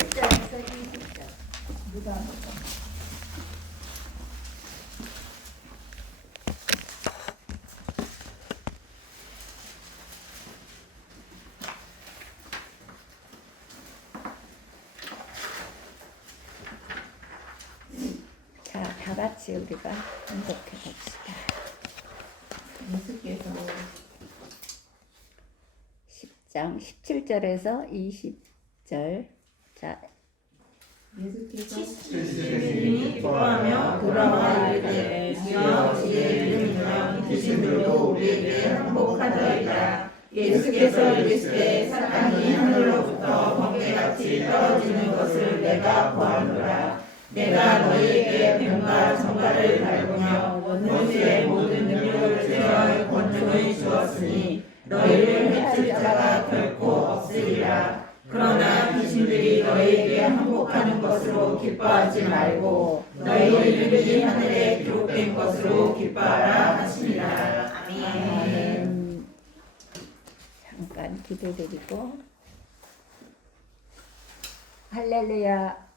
17절에서 20절. 누가 볼까? 자, 다 같이 우리가 연속해 봅시다. 예수께서 10장 17절에서 20절. 자, 예수께서 시스템이 기뻐하며 돌아와 이르되 주여 주의 이름이며 귀신들도 우리에게 항복하더이다. 예수께서 이르시되 사탄이 하늘로부터 번개같이 떨어지는 것을 내가 보았노라. 내가 너희에게 뱀과 정갈을 밟으며 원수의 모든 능력을 제어할 권능을 주었으니 너희를 해칠 자가 결코 없으리라. 그러나 귀신들이 너희에게 항복하는 것으로 기뻐하지 말고 너희 이름이 하늘에 기록된 것으로 기뻐하라 하시니라. 아멘. 잠깐 기도드리고. 할렐루야.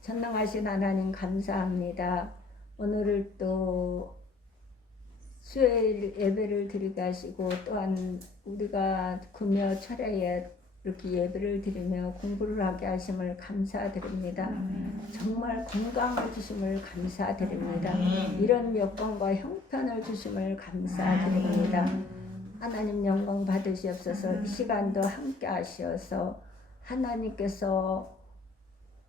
전능하신 하나님 감사합니다. 오늘을 또 수요일 예배를 드리게 하시고 또한 우리가 금요 철야에 이렇게 예배를 드리며 공부를 하게 하심을 감사드립니다. 정말 건강을 주심을 감사드립니다. 이런 여건과 형편을 주심을 감사드립니다. 하나님 영광 받으시옵소서. 이 시간도 함께 하시어서 하나님께서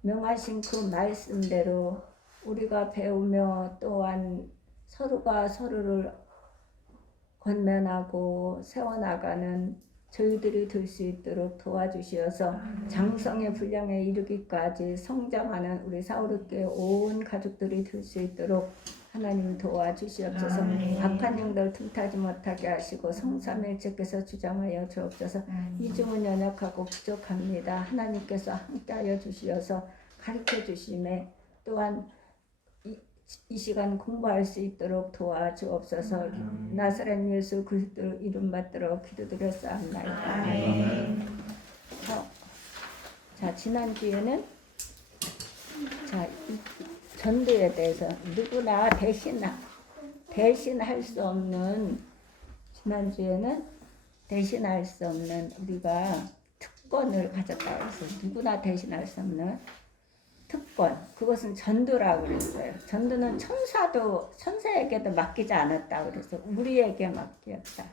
명하신 그 말씀대로 우리가 배우며 또한 서로가 서로를 권면하고 세워나가는 저희들이 될 수 있도록 도와주시어서 장성의 분량에 이르기까지 성장하는 우리 사우르교회 온 가족들이 될 수 있도록 하나님 도와주시옵소서. 악한 영들 틈타지 못하게 하시고 성삼일체께서 주장하여 주옵소서. 이중은 연약하고 부족합니다. 하나님께서 함께하여 주시어서 가르쳐 주심에 또한 이 시간 공부할 수 있도록 도와주옵소서. 나사렛 예수 그리스도 이름 받들어 기도드렸사옵나이다. 자, 지난주에는 전도에 대해서 누구나 대신할 수 없는, 지난주에는 대신할 수 없는 우리가 특권을 가졌다고 해서 누구나 대신할 수 없는 특권, 그것은 전도라고 그랬어요. 전도는 천사에게도 맡기지 않았다고 그래서 우리에게 맡겼다.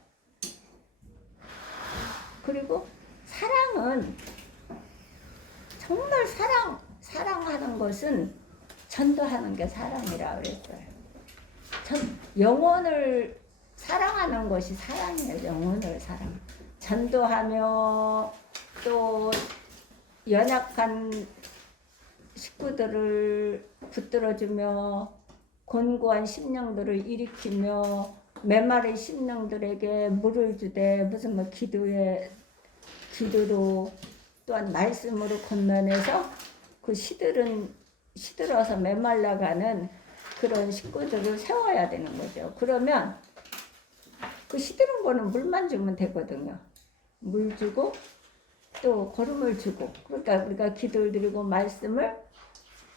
그리고 사랑은 정말 사랑하는 것은 전도하는 게 사랑이라고 그랬어요. 영혼을 사랑하는 것이 사랑이에요. 영혼을 사랑. 전도하며 또 연약한 식구들을 붙들어주며 곤고한 심령들을 일으키며 메마른 심령들에게 물을 주되 무슨 기도로 또한 말씀으로 권면해서 그 시들어서 메말라가는 그런 식구들을 세워야 되는 거죠. 그러면 그 시드는 거는 물만 주면 되거든요. 물 주고 또 거름을 주고, 그러니까 우리가 기도를 드리고 말씀을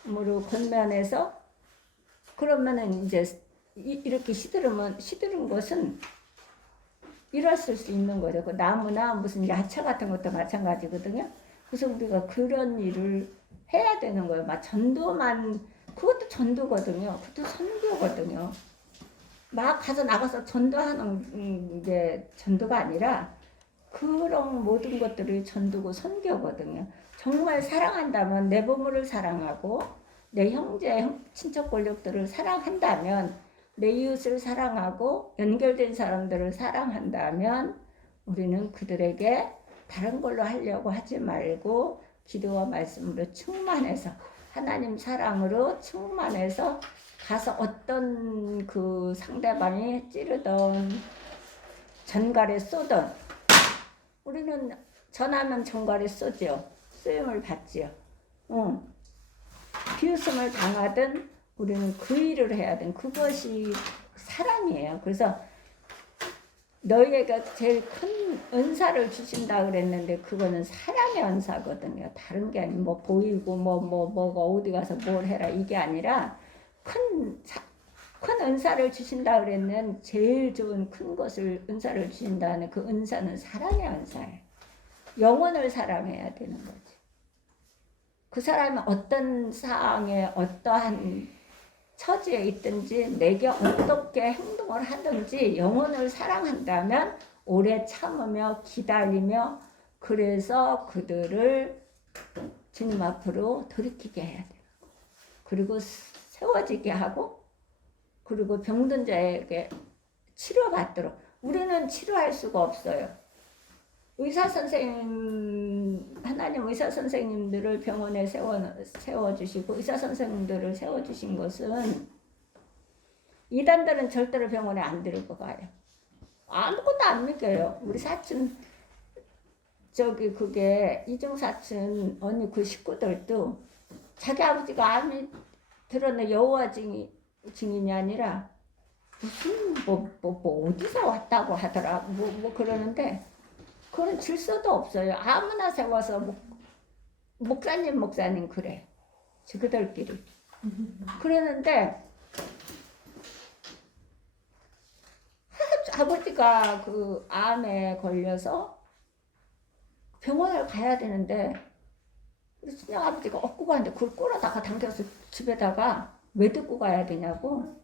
으로 권면해서 그러면은 이제 이렇게 시드는 것은 일었을 수 있는 거죠. 그 나무나 무슨 야채 같은 것도 마찬가지거든요. 그래서 우리가 그런 일을 해야 되는 거예요. 막 그것도 전도거든요. 그것도 선교거든요. 막 나가서 전도하는 게 전도가 아니라 그런 모든 것들이 전도고 선교거든요. 정말 사랑한다면 내 부모를 사랑하고 내 형제, 친척 권력들을 사랑한다면 내 이웃을 사랑하고 연결된 사람들을 사랑한다면 우리는 그들에게 다른 걸로 하려고 하지 말고 기도와 말씀으로 충만해서 하나님 사랑으로 충만해서 가서 어떤 그 상대방이 찌르던 전갈에 쏘던 우리는 전하면 전갈에 쏘죠. 쓰임을 받지요. 비웃음을 당하든 우리는 그 일을 해야 된 그것이 사랑이에요. 그래서 너희에게 제일 큰 은사를 주신다 그랬는데 그거는 사랑의 은사거든요. 다른 게 아니고 뭐 보이고 뭐가 어디 가서 뭘 해라 이게 아니라 큰 은사를 주신다 그랬는 제일 좋은 큰 것을 은사를 주신다는 그 은사는 사랑의 은사예요. 영혼을 사랑해야 되는 거지. 그 사람이 어떤 상황에 어떠한 처지에 있든지 내게 어떻게 행동을 하든지 영혼을 사랑한다면 오래 참으며 기다리며 그래서 그들을 주님 앞으로 돌이키게 해야 돼요. 그리고 세워지게 하고 그리고 병든 자에게 치료받도록. 우리는 치료할 수가 없어요. 하나님 의사 선생님들을 병원에 세워주시고 의사 선생님들을 세워주신 것은 이단들은 절대로 병원에 안 데리고 가요. 아무것도 안 믿겨요. 우리 사촌 그게 이중 사촌 언니 그 식구들도 자기 아버지가 암이 들었네. 여호와 증인이 아니라 무슨 뭐 어디서 왔다고 하더라. 뭐 그러는데 그런 질서도 없어요. 아무나 세워서 목사님 그래. 그들끼리. 그러는데 아버지가 그 암에 걸려서 병원을 가야 되는데 친정 아버지가 업고 가는데 그걸 끌어다가 당겨서 집에다가 왜 듣고 가야 되냐고.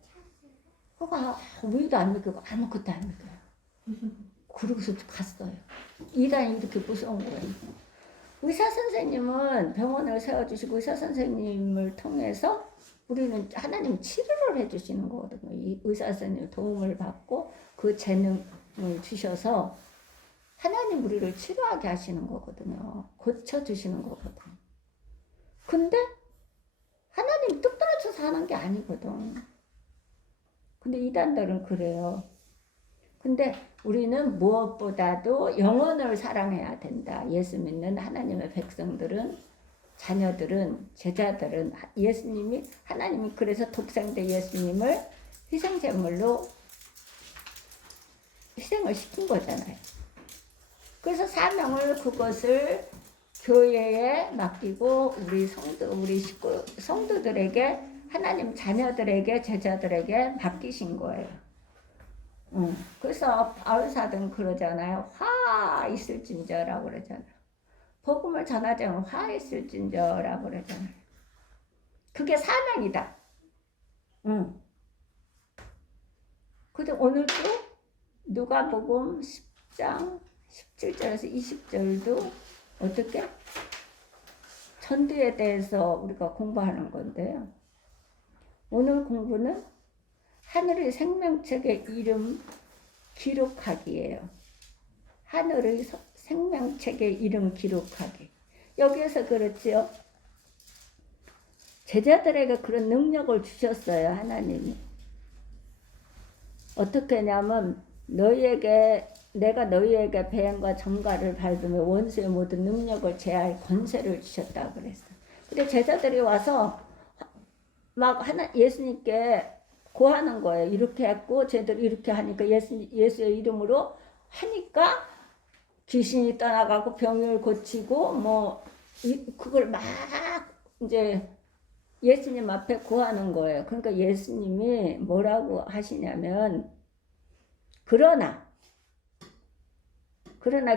그가 우유도 안 먹이고 아무것도 안 먹여요. 그러고서 갔어요. 이단이 이렇게 무서운 거예요. 의사 선생님은 병원을 세워주시고 의사 선생님을 통해서 우리는 하나님 치료를 해주시는 거거든요. 이 의사 선생님 도움을 받고 그 재능을 주셔서 하나님 우리를 치료하게 하시는 거거든요. 고쳐주시는 거거든요. 근데 하나님 뚝 떨어져서 하는 게 아니거든. 근데 이단들은 그래요. 근데 우리는 무엇보다도 영혼을 사랑해야 된다. 예수 믿는 하나님의 백성들은, 자녀들은, 제자들은 하나님이 그래서 독생자 예수님을 희생제물로 희생을 시킨 거잖아요. 그래서 사명을 그것을 교회에 맡기고 우리 성도들에게 하나님 자녀들에게 제자들에게 맡기신 거예요. 그래서 바울사도는 그러잖아요. 화 있을진저라고 그러잖아요. 복음을 전하자면 화 있을진저라고 그러잖아요. 그게 사명이다. 근데 오늘도 누가복음 10장 17절에서 20절도 어떻게? 전도에 대해서 우리가 공부하는 건데요. 오늘 공부는 하늘의 생명책의 이름 기록하기예요. 하늘의 생명책의 이름 기록하기. 여기에서 그렇지요. 제자들에게 그런 능력을 주셨어요. 하나님이. 어떻게 하냐면 내가 너희에게 배행과 정가를 밟으며 원수의 모든 능력을 제할 권세를 주셨다 그랬어요. 근데 제자들이 와서 막 예수님께 고하는 거예요. 이렇게 했고 쟤들 이렇게 하니까 예수의 이름으로 하니까 귀신이 떠나가고 병을 고치고 그걸 막 이제 예수님 앞에 고하는 거예요. 그러니까 예수님이 뭐라고 하시냐면 그러나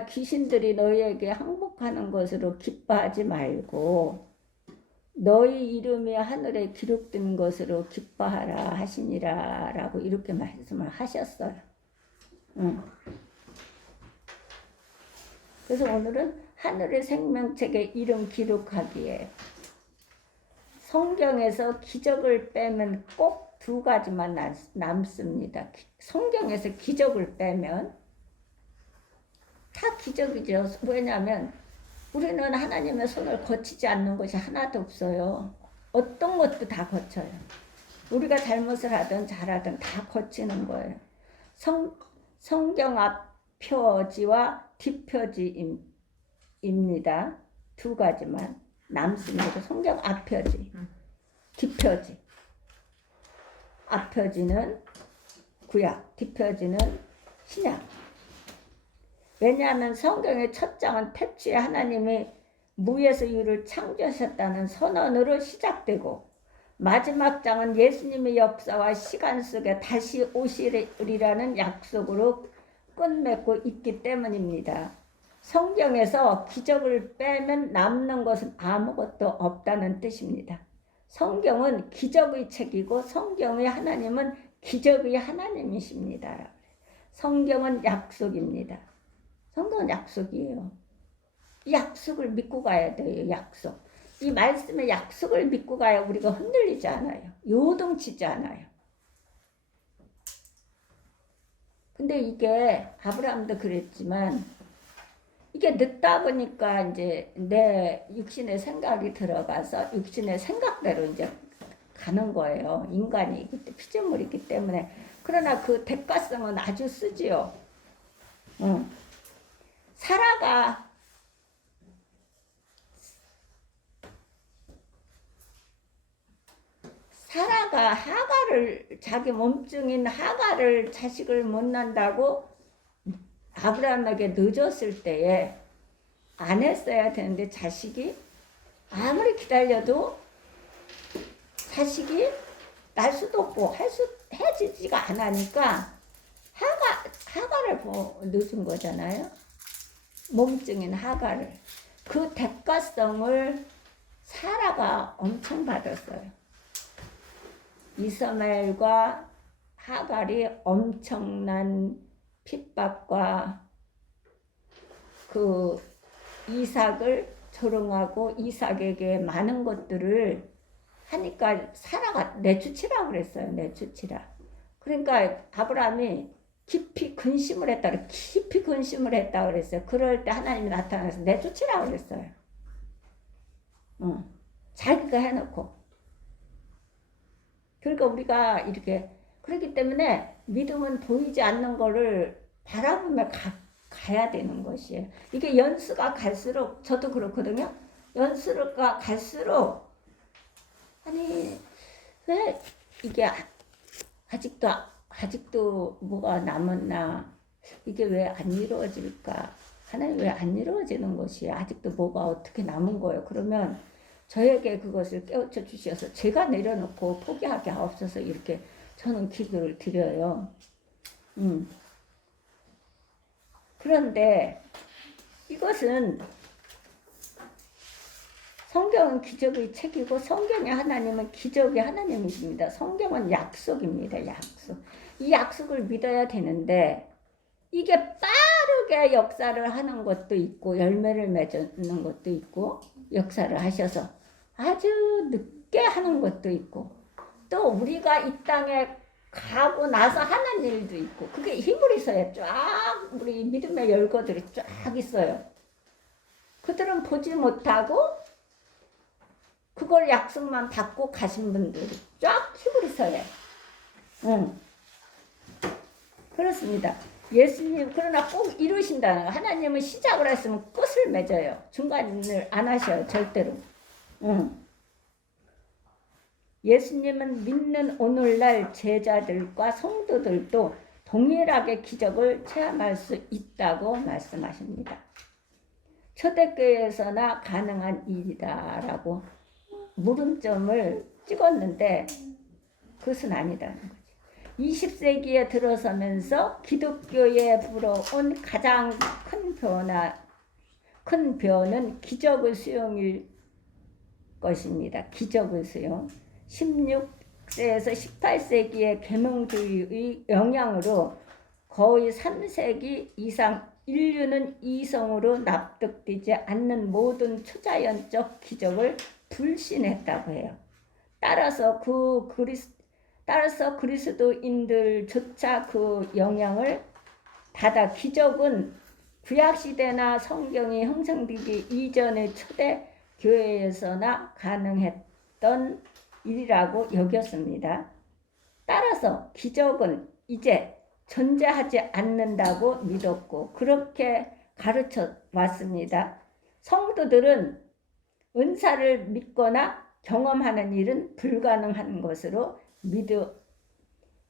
귀신들이 너희에게 항복하는 것으로 기뻐하지 말고 너희 이름이 하늘에 기록된 것으로 기뻐하라 하시니라 라고 이렇게 말씀을 하셨어요. 그래서 오늘은 하늘의 생명책에 이름 기록하기에 성경에서 기적을 빼면 꼭 2가지만 남습니다. 성경에서 기적을 빼면 다 기적이죠. 왜냐하면 우리는 하나님의 손을 거치지 않는 것이 하나도 없어요. 어떤 것도 다 거쳐요. 우리가 잘못을 하든 잘하든 다 거치는 거예요. 성경 앞표지와 뒷표지입니다. 2가지만 남습니다. 성경 앞표지, 뒷표지. 앞표지는 구약, 뒷표지는 신약. 왜냐하면 성경의 첫 장은 태초에 하나님이 무에서 유를 창조하셨다는 선언으로 시작되고 마지막 장은 예수님의 역사와 시간 속에 다시 오시리라는 약속으로 끝맺고 있기 때문입니다. 성경에서 기적을 빼면 남는 것은 아무것도 없다는 뜻입니다. 성경은 기적의 책이고 성경의 하나님은 기적의 하나님이십니다. 성경은 약속입니다. 성경은 약속이에요. 이 약속을 믿고 가야 돼요. 약속. 이 말씀의 약속을 믿고 가야 우리가 흔들리지 않아요. 요동치지 않아요. 근데 이게 아브라함도 그랬지만 이게 늦다 보니까 이제 내 육신의 생각이 들어가서 육신의 생각대로 이제 가는 거예요. 인간이 피조물이기 때문에. 그러나 그 대가성은 아주 쓰지요. 사라가 하가를 자기 몸종인 하가를 자식을 못 낳는다고 아브라함에게 늦었을 때에 안 했어야 되는데 자식이 아무리 기다려도 자식이 날 수도 없고 해지지가 않으니까 하가를 늦은 거잖아요. 몸종인 하가를. 그 대가성을 사라가 엄청 받았어요. 이스마엘과 하갈이 엄청난 핍박과 그 이삭을 조롱하고 이삭에게 많은 것들을 하니까 사라가 내쫓으라 그랬어요. 내쫓으라. 그러니까 아브라함이 깊이 근심을 했다 그랬어요. 그럴 때 하나님이 나타나서 내쫓으라 그랬어요. 자기가 해놓고. 그러니까 우리가 이렇게 그렇기 때문에 믿음은 보이지 않는 거를 바라보며 가야 되는 것이에요. 이게 연수가 갈수록 저도 그렇거든요. 연수가 갈수록 아니 왜 이게 아직도 뭐가 남았나, 이게 왜 안 이루어질까, 하나님 왜 안 이루어지는 것이 아직도 뭐가 어떻게 남은 거예요. 그러면 저에게 그것을 깨우쳐 주셔서 제가 내려놓고 포기하게 하옵소서 이렇게 저는 기도를 드려요. 그런데 이것은 성경은 기적의 책이고 성경의 하나님은 기적의 하나님이십니다. 성경은 약속입니다. 약속. 이 약속을 믿어야 되는데 이게 빠르게 역사를 하는 것도 있고 열매를 맺는 것도 있고 역사를 하셔서 아주 늦게 하는 것도 있고 또 우리가 이 땅에 가고 나서 하는 일도 있고 그게 히브리서에 쫙 우리 믿음의 열거들이 쫙 있어요. 그들은 보지 못하고 그걸 약속만 받고 가신 분들이 쫙 히브리서에. 그렇습니다. 예수님 그러나 꼭 이루신다는, 하나님은 시작을 했으면 끝을 맺어요. 중간을 안 하셔요. 절대로. 예수님은 믿는 오늘날 제자들과 성도들도 동일하게 기적을 체험할 수 있다고 말씀하십니다. 초대교회에서나 가능한 일이다라고 물음점을 찍었는데 그것은 아니다는 거지. 20세기에 들어서면서 기독교에 불어온 가장 큰 변은 기적의 수용일 것입니다. 기적의 수용. 16세에서 18세기의 계명주의의 영향으로 거의 3세기 이상 인류는 이성으로 납득되지 않는 모든 초자연적 기적을 불신했다고 해요. 따라서 그리스도인들조차 그 영향을 받아 기적은 구약시대나 성경이 형성되기 이전의 초대 교회에서나 가능했던 일이라고 여겼습니다. 따라서 기적은 이제 존재하지 않는다고 믿었고 그렇게 가르쳐 왔습니다. 성도들은 은사를 믿거나 경험하는 일은 불가능한 것으로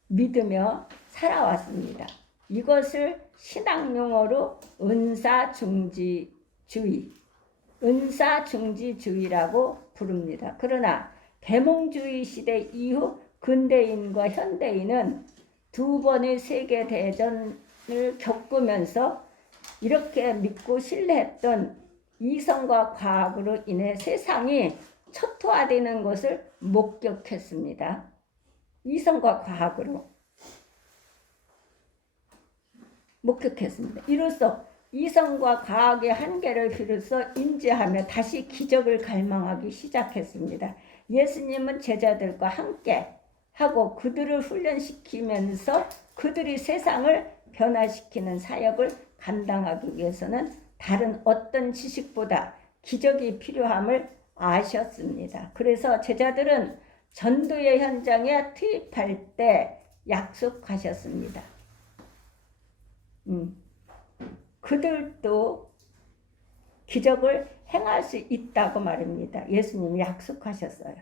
믿으며 살아왔습니다. 이것을 신학 용어로 은사중지주의라고 부릅니다. 그러나 계몽주의 시대 이후 근대인과 현대인은 두 번의 세계대전을 겪으면서 이렇게 믿고 신뢰했던 이성과 과학으로 인해 세상이 초토화되는 것을 목격했습니다. 이성과 과학으로 목격했습니다. 이로써 이성과 과학의 한계를 비로소 인지하며 다시 기적을 갈망하기 시작했습니다. 예수님은 제자들과 함께 하고 그들을 훈련시키면서 그들이 세상을 변화시키는 사역을 감당하기 위해서는 다른 어떤 지식보다 기적이 필요함을 아셨습니다. 그래서 제자들은 전도의 현장에 투입할 때 약속하셨습니다. 그들도 기적을 행할 수 있다고 말입니다. 예수님이 약속하셨어요.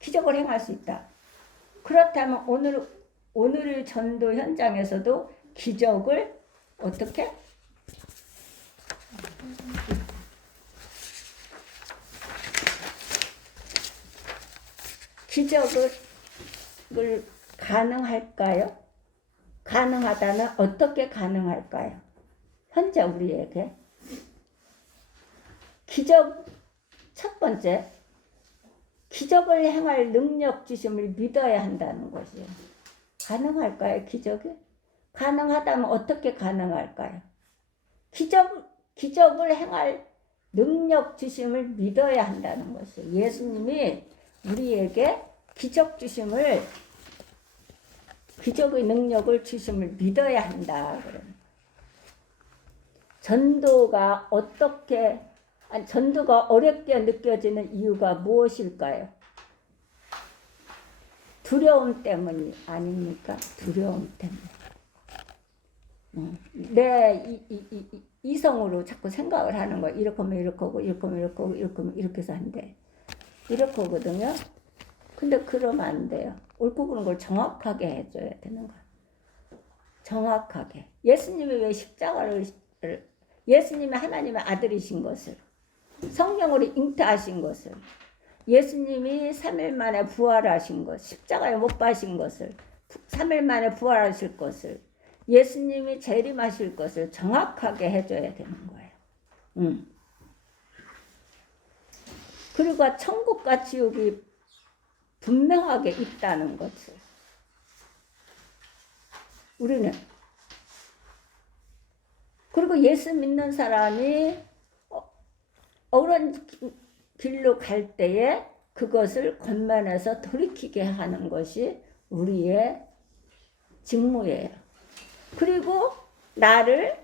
기적을 행할 수 있다. 그렇다면 오늘의 전도 현장에서도 기적을 어떻게? 기적을 가능할까요? 가능하다면 어떻게 가능할까요? 현재 우리에게 기적, 첫 번째, 기적을 행할 능력 주심을 믿어야 한다는 것이에요. 가능할까요, 기적이? 가능하다면 어떻게 가능할까요? 기적을 행할 능력 주심을 믿어야 한다는 것이에요. 예수님이 우리에게 기적의 능력을 주심을 믿어야 한다. 전도가 어렵게 느껴지는 이유가 무엇일까요? 두려움 때문이 아닙니까? 두려움 때문에. 내 이성으로 자꾸 생각을 하는 거야. 이렇게 하면 이렇게 하고, 이렇게 하면 이렇게 하고, 이렇게 하면 이렇게 해서 한대. 이렇게 하거든요. 근데 그러면 안 돼요. 옳고 그른 걸 정확하게 해줘야 되는 거야. 정확하게. 예수님이 왜 예수님이 하나님의 아들이신 것을, 성령으로 잉태하신 것을, 예수님이 3일 만에 부활하신 것, 십자가에 못 박힌 것을, 3일 만에 부활하실 것을, 예수님이 재림하실 것을 정확하게 해줘야 되는 거예요. 그리고 천국과 지옥이 분명하게 있다는 것을 우리는, 그리고 예수 믿는 사람이 옳은 길로 갈 때에 그것을 권면해서 돌이키게 하는 것이 우리의 직무예요. 그리고 나를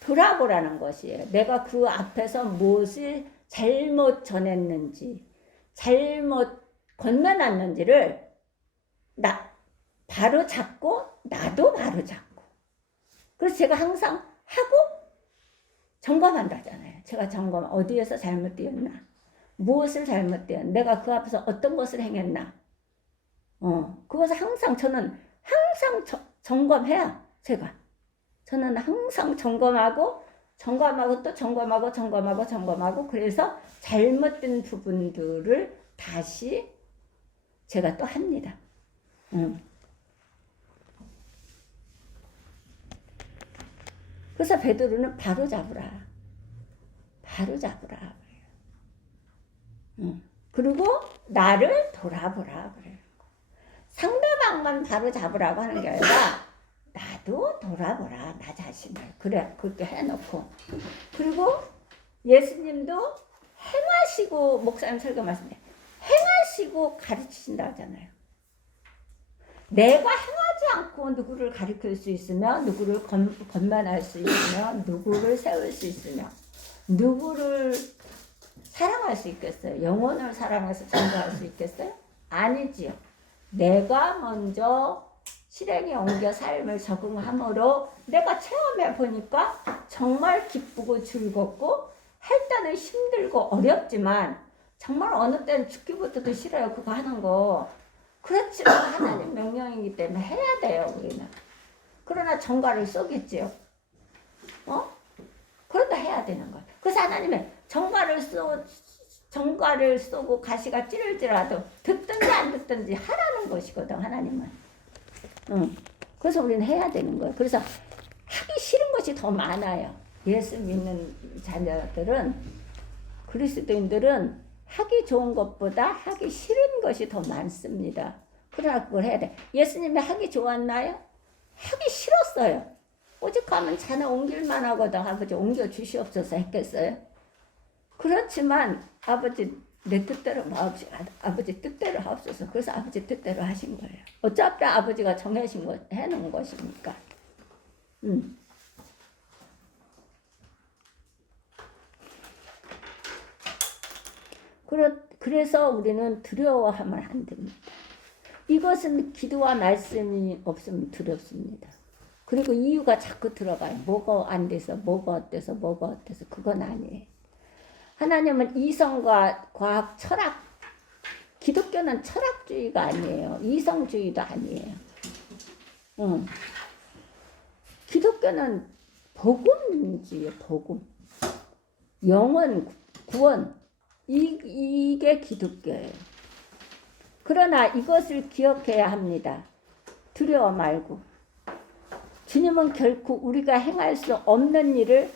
돌아보라는 것이에요. 내가 그 앞에서 무엇을 잘못 전했는지, 잘못 권면했는지를 바로 잡고 나도 바로 잡고. 그래서 제가 항상 하고 점검한다잖아요. 제가 어디에서 잘못되었나, 무엇을 잘못되었나, 내가 그 앞에서 어떤 것을 행했나. 그것을 저는 항상 점검해야 저는 항상 점검하고 또 점검하고 그래서 잘못된 부분들을 다시 제가 또 합니다. 그래서 베드로는 바로 잡으라. 그리고 나를 돌아보라 그래요. 상대방만 바로 잡으라고 하는 게 아니라 나도 돌아보라, 나 자신을. 그래, 그렇게 해놓고. 그리고 예수님도 행하시고, 목사님 설교 말씀에 행하시고 가르치신다 하잖아요. 내가 행하지 않고 누구를 가르칠 수 있으며, 누구를 권면할 수 있으며, 누구를 세울 수 있으며, 누구를 사랑할 수 있겠어요? 영혼을 사랑해서 전도할 수 있겠어요? 아니지요. 내가 먼저 실행에 옮겨 삶을 적응함으로 내가 체험해 보니까 정말 기쁘고 즐겁고, 할 때는 힘들고 어렵지만 정말 어느 때는 죽기부터도 싫어요, 그거 하는 거. 그렇지만 하나님 명령이기 때문에 해야 돼요, 우리는. 그러나 정과를 쏘겠지요. 그런다 해야 되는 거예요. 그래서 하나님은 정과를 쏘고 가시가 찌를지라도 듣든지 안 듣든지 하라는 것이거든, 하나님은. 그래서 우리는 해야 되는 거예요. 그래서 하기 싫은 것이 더 많아요. 예수 믿는 자녀들은, 그리스도인들은 하기 좋은 것보다 하기 싫은 것이 더 많습니다. 그러나 그걸 해야 돼. 예수님이 하기 좋았나요? 하기 싫었어요. 오직하면 자네 옮길만 하거든. 아버지 옮겨 주시옵소서 했겠어요? 그렇지만 아버지 내 뜻대로 아버지 뜻대로 하옵소서. 그래서 아버지 뜻대로 하신 거예요. 어차피 아버지가 정해신 거 해놓은 것이니까. 그래서 우리는 두려워하면 안 됩니다. 이것은 기도와 말씀이 없으면 두렵습니다. 그리고 이유가 자꾸 들어가요. 뭐가 안 돼서, 뭐가 어때서, 뭐가 어때서. 그건 아니에요. 하나님은 이성과 과학, 철학, 기독교는 철학주의가 아니에요. 이성주의도 아니에요. 기독교는 복음이지요, 복음. 영원, 구원. 이게 기독교예요. 그러나 이것을 기억해야 합니다. 두려워 말고. 주님은 결코 우리가 행할 수 없는 일을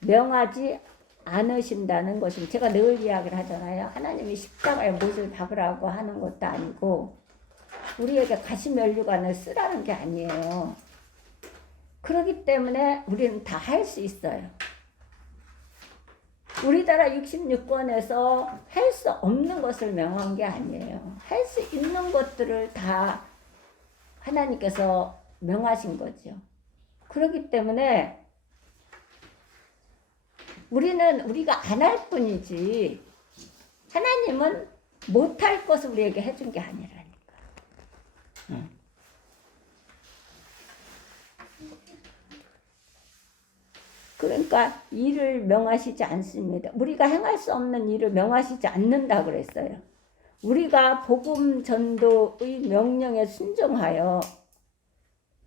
명하지 않으신다는 것입니다. 제가 늘 이야기를 하잖아요. 하나님이 십자가에 못을 박으라고 하는 것도 아니고 우리에게 가시면류관을 쓰라는 게 아니에요. 그렇기 때문에 우리는 다 할 수 있어요. 우리나라 66권에서 할 수 없는 것을 명한 게 아니에요. 할 수 있는 것들을 다 하나님께서 명하신 거죠. 그렇기 때문에 우리가 안 할 뿐이지 하나님은 못할 것을 우리에게 해준 게 아니라니까. 그러니까 일을 명하시지 않습니다. 우리가 행할 수 없는 일을 명하시지 않는다 그랬어요. 우리가 복음 전도의 명령에 순종하여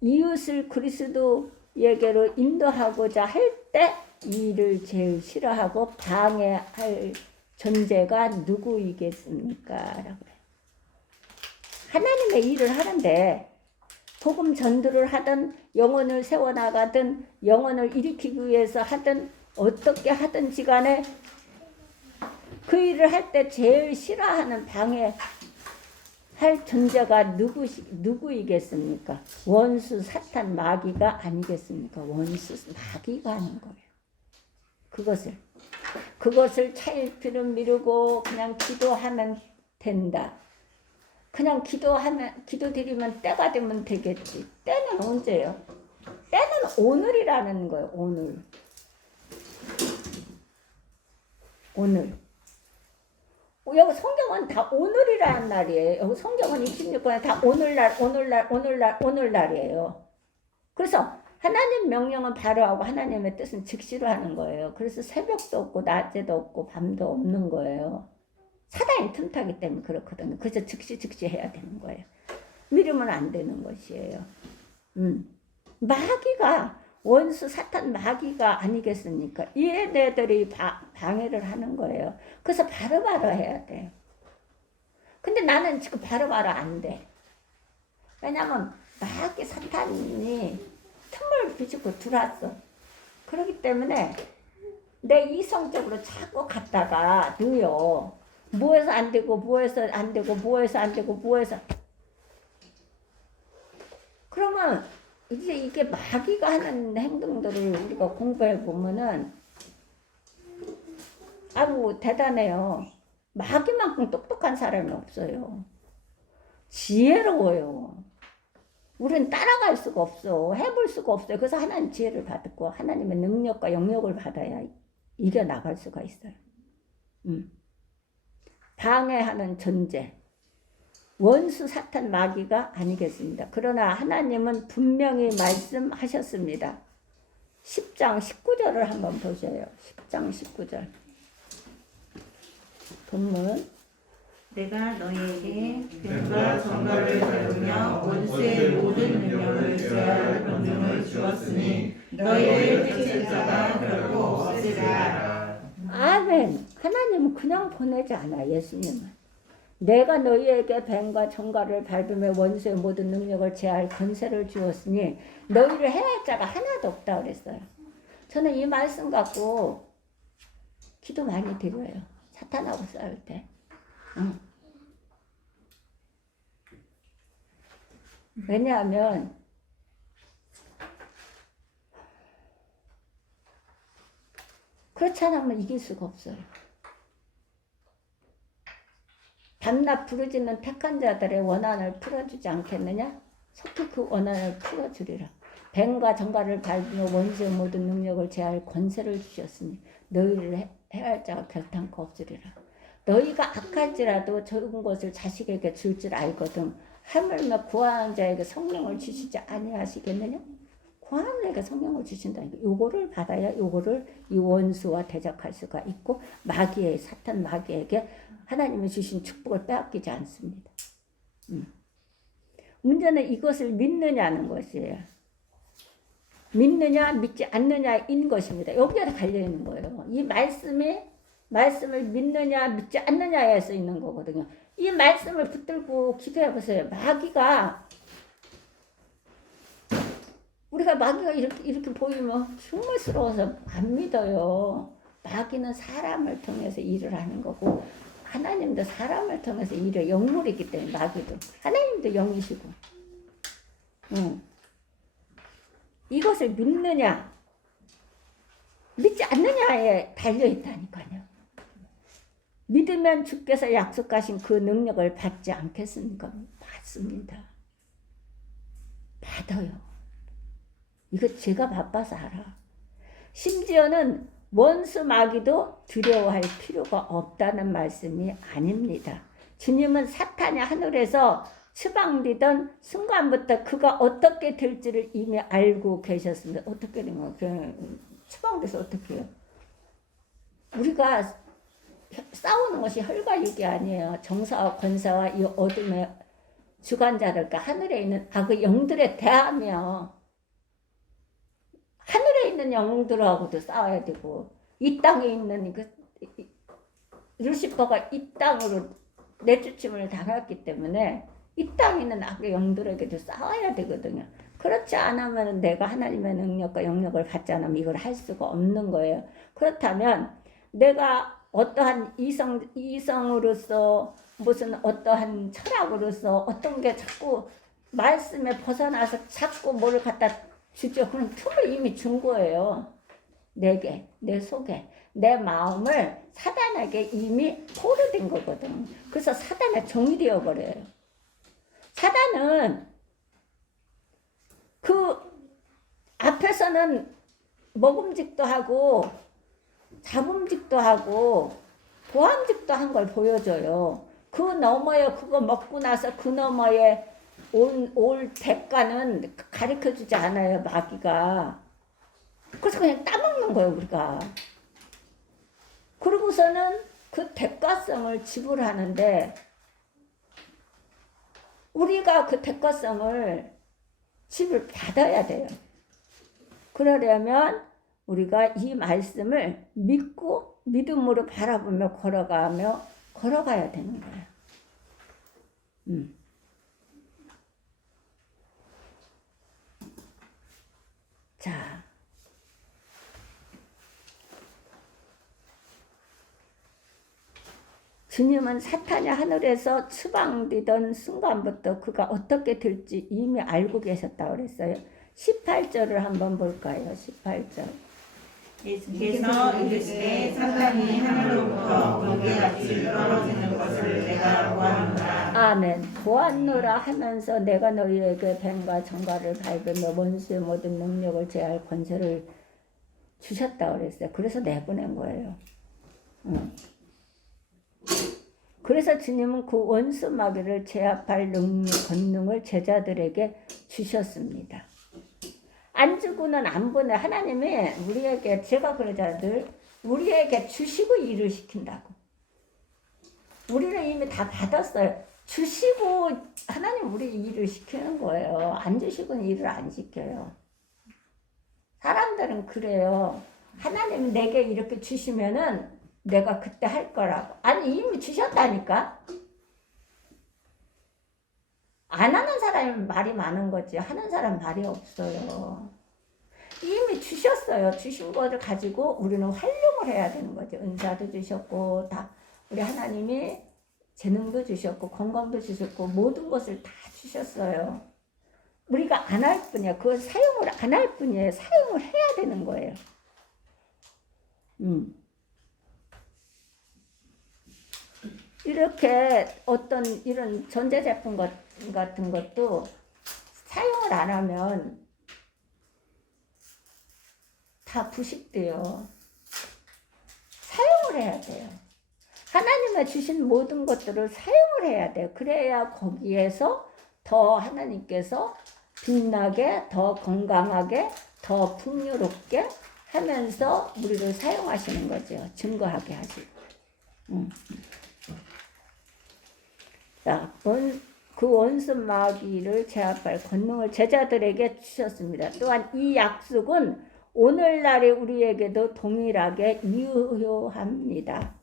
이웃을 그리스도에게로 인도하고자 할 때 이 일을 제일 싫어하고 방해할 존재가 누구이겠습니까? 라고 해요. 하나님의 일을 하는데 복음 전도를 하든 영혼을 세워나가든 영혼을 일으키기 위해서 하든 어떻게 하든지 간에 그 일을 할 때 제일 싫어하는 방해할 존재가 누구이겠습니까? 원수 사탄 마귀가 아니겠습니까? 원수 마귀가 하는 거예요. 그것을 차일피는 미루고 그냥 기도하면 된다. 그냥 기도드리면 때가 되면 되겠지. 때는 언제예요? 때는 오늘이라는 거예요. 오늘. 여기 성경은 다 오늘이라는 날이에요. 여기 성경은 26권에 다 오늘날이에요. 그래서 하나님 명령은 바로 하고 하나님의 뜻은 즉시로 하는 거예요. 그래서 새벽도 없고 낮에도 없고 밤도 없는 거예요. 사단이 틈타기 때문에 그렇거든요. 그래서 즉시 해야 되는 거예요. 미루면 안 되는 것이에요. 마귀가 원수 사탄 마귀가 아니겠습니까? 얘네들이 방해를 하는 거예요. 그래서 바로바로 해야 돼요. 근데 나는 지금 바로바로 안 돼. 왜냐면 마귀 사탄이 틈을 비집고 들어왔어. 그렇기 때문에 내 이성적으로 자꾸 갔다가 넣어요. 뭐해서 안 되고 뭐해서 안 되고 뭐해서 안 되고 뭐해서. 그러면 이제 이게 마귀가 하는 행동들을 우리가 공부해 보면은 아주 대단해요. 마귀만큼 똑똑한 사람이 없어요. 지혜로워요. 우리는 따라갈 수가 없어. 해볼 수가 없어요. 그래서 하나님 지혜를 받고 하나님의 능력과 영역을 받아야 이겨나갈 수가 있어요. 방해하는 존재. 원수 사탄 마귀가 아니겠습니다. 그러나 하나님은 분명히 말씀하셨습니다. 10장 19절을 한번 보세요. 10장 19절. 본문 내가 너희에게 뱀과 정갈을 밟으며 원수의 모든 능력을 제할 권능을 주었으니 너희를 해칠 자가 결코 없으리라. 아멘. 하나님은 그냥 보내지 않아. 예수님은 내가 너희에게 뱀과 정갈을 밟으며 원수의 모든 능력을 제할 권세를 주었으니 너희를 해할 자가 하나도 없다 그랬어요. 저는 이 말씀 갖고 기도 많이 드려요. 사탄하고 싸울 때. 왜냐하면 그렇지 않으면 이길 수가 없어요. 밤낮 부르짖는 택한 자들의 원한을 풀어주지 않겠느냐? 속히 그 원한을 풀어주리라. 뱀과 정갈을 밟으며 원수의 모든 능력을 제할 권세를 주셨으니 너희를 해할 자가 결단코 없으리라. 너희가 악할지라도 좋은 것을 자식에게 줄 줄 알거든 하물며 구하는 자에게 성령을 주시지 아니하시겠느냐? 구하는 자에게 성령을 주신다니까. 요거를 받아야 요거를 이 원수와 대적할 수가 있고 마귀의 사탄 마귀에게 하나님이 주신 축복을 빼앗기지 않습니다. 문제는 이것을 믿느냐는 것이에요. 믿느냐 믿지 않느냐인 것입니다. 여기에 달려있는 거예요. 이 말씀을 믿느냐 믿지 않느냐에 써 있는 거거든요. 이 말씀을 붙들고 기도해 보세요. 우리가 마귀가 이렇게 보이면 흉물스러워서 안 믿어요. 마귀는 사람을 통해서 일을 하는 거고 하나님도 사람을 통해서 일을 영물이기 때문에 마귀도 하나님도 영이시고 이것을 믿느냐 믿지 않느냐에 달려있다니까요. 믿으면 주께서 약속하신 그 능력을 받지 않겠습니까? 받습니다. 받아요. 이거 제가 바빠서 알아. 심지어는 원수 마귀도 두려워할 필요가 없다는 말씀이 아닙니다. 주님은 사탄이 하늘에서 추방되던 순간부터 그가 어떻게 될지를 이미 알고 계셨습니다. 어떻게 된 거예요? 추방돼서 어떻게 해요? 우리가 싸우는 것이 혈과 육이 아니에요. 정사와 권사와 이 어둠의 주관자들과 하늘에 있는 악의 영들에 대하며 하늘에 있는 영들하고도 싸워야 되고 이 땅에 있는 루시퍼가 이 땅으로 내쫓임을 당했기 때문에 이 땅에 있는 악의 영들에게도 싸워야 되거든요. 그렇지 않으면 내가 하나님의 능력과 영역을 받지 않으면 이걸 할 수가 없는 거예요. 그렇다면 내가 어떠한 이성으로서 무슨 어떠한 철학으로서 어떤 게 자꾸 말씀에 벗어나서 자꾸 뭐를 갖다 주죠. 그럼 틈을 이미 준 거예요. 내게, 내 속에, 내 마음을 사단에게 이미 포로된 거거든. 그래서 사단의 종이 되어버려요. 사단은 그 앞에서는 먹음직도 하고 잡음직도 하고 보암직도 한 걸 보여줘요. 그 너머에 그거 먹고 나서 그 너머에 올 대가는 가르쳐주지 않아요. 마귀가. 그래서 그냥 따먹는 거예요. 우리가. 그러고서는 그 대가성을 지불하는데 우리가 그 대가성을 지불받아야 돼요. 그러려면 우리가 이 말씀을 믿고 믿음으로 바라보며 걸어가야 되는 거예요. 자, 주님은 사탄이 하늘에서 추방되던 순간부터 그가 어떻게 될지 이미 알고 계셨다고 그랬어요. 18절을 한번 볼까요? 18절. 예수께서 이르시되 사탄이 하늘로부터 번개같이 떨어지는 것을 내가 보았노라. 아멘. 보았노라 하면서 내가 너희에게 뱀과 정갈을 밟으며 원수의 모든 능력을 제할 권세를 주셨다고 그랬어요. 그래서 내보낸 거예요. 그래서 주님은 그 원수 마귀를 제압할 권능을 제자들에게 주셨습니다. 안 주고는 안 보내. 하나님이 우리에게, 제가 그러잖아요. 우리에게 주시고 일을 시킨다고. 우리는 이미 다 받았어요. 주시고 하나님 우리 일을 시키는 거예요. 안 주시고는 일을 안 시켜요. 사람들은 그래요. 하나님 내게 이렇게 주시면은 내가 그때 할 거라고. 아니 이미 주셨다니까. 안 하는 사람이 말이 많은 거지 하는 사람 말이 없어요. 이미 주셨어요. 주신 것을 가지고 우리는 활용을 해야 되는 거죠. 은사도 주셨고 다 우리 하나님이 재능도 주셨고 건강도 주셨고 모든 것을 다 주셨어요. 우리가 안 할 뿐이야. 그걸 사용을 안 할 뿐이에요. 사용을 해야 되는 거예요. 이렇게 어떤 이런 전자제품 같은 것도 사용을 안 하면 다 부식돼요. 사용을 해야 돼요. 하나님의 주신 모든 것들을 사용을 해야 돼요. 그래야 거기에서 더 하나님께서 빛나게, 더 건강하게, 더 풍요롭게 하면서 우리를 사용하시는 거죠. 증거하게 하시고. 자, 그 원수 마귀를 제압할 권능을 제자들에게 주셨습니다. 또한 이 약속은 오늘날의 우리에게도 동일하게 유효합니다.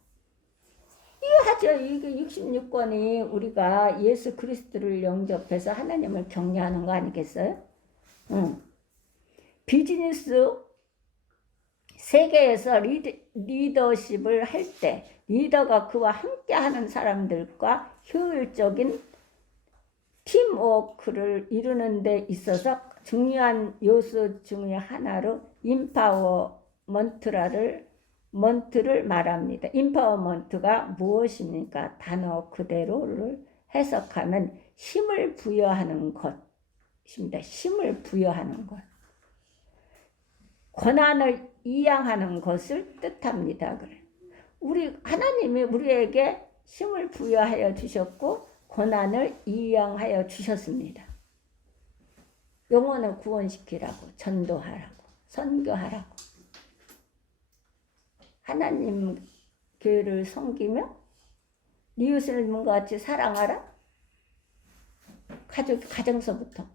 유효하죠. 이게 66권이 우리가 예수 그리스도를 영접해서 하나님을 경외하는 거 아니겠어요? 비즈니스 세계에서 리더십을 할 때 리더가 그와 함께하는 사람들과 효율적인 팀워크를 이루는 데 있어서 중요한 요소 중의 하나로 임파워먼트를 말합니다. 임파워먼트가 무엇입니까? 단어 그대로를 해석하면 힘을 부여하는 것입니다. 힘을 부여하는 것. 권한을 이양하는 것을 뜻합니다. 그래. 하나님이 우리에게 힘을 부여하여 주셨고 권한을 이양하여 주셨습니다. 영혼을 구원시키라고, 전도하라고, 선교하라고. 하나님 교회를 섬기며 이웃을 몸과 같이 사랑하라. 가정서부터.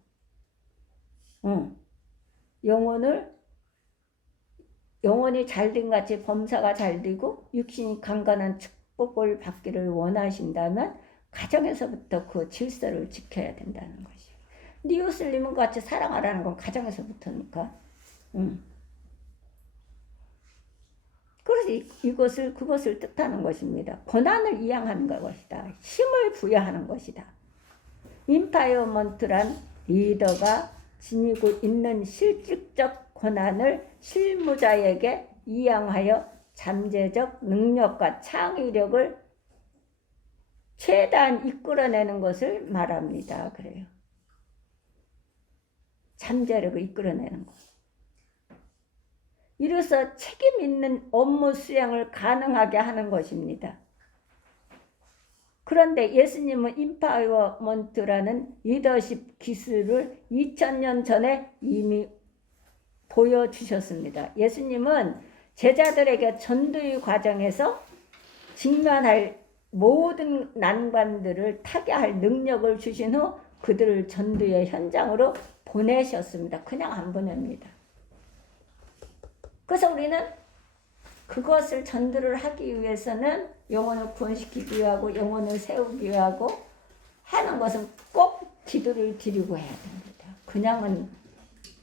영혼이 잘된 같이 범사가 잘되고 육신이 강건한 축복을 받기를 원하신다면 가정에서부터 그 질서를 지켜야 된다는 것이. 이웃을 님과 같이 사랑하라는 건 가정에서부터니까. 그래서 그것을 뜻하는 것입니다. 권한을 이양하는 것이다. 힘을 부여하는 것이다. 임파이어먼트란 리더가 지니고 있는 실질적 권한을 실무자에게 이양하여 잠재적 능력과 창의력을 최대한 이끌어내는 것을 말합니다. 그래요. 잠재력을 이끌어내는 것. 이로써 책임 있는 업무 수행을 가능하게 하는 것입니다. 그런데 예수님은 임파워먼트라는 리더십 기술을 2000년 전에 이미 보여주셨습니다. 예수님은 제자들에게 전도의 과정에서 직면할 모든 난관들을 타개할 능력을 주신 후 그들을 전도의 현장으로 보내셨습니다. 그냥 안 보냅니다. 그래서 우리는 그것을 전도를 하기 위해서는 영혼을 구원시키기 위하고 영혼을 세우기 위하고 하는 것은 꼭 기도를 드리고 해야 됩니다. 그냥은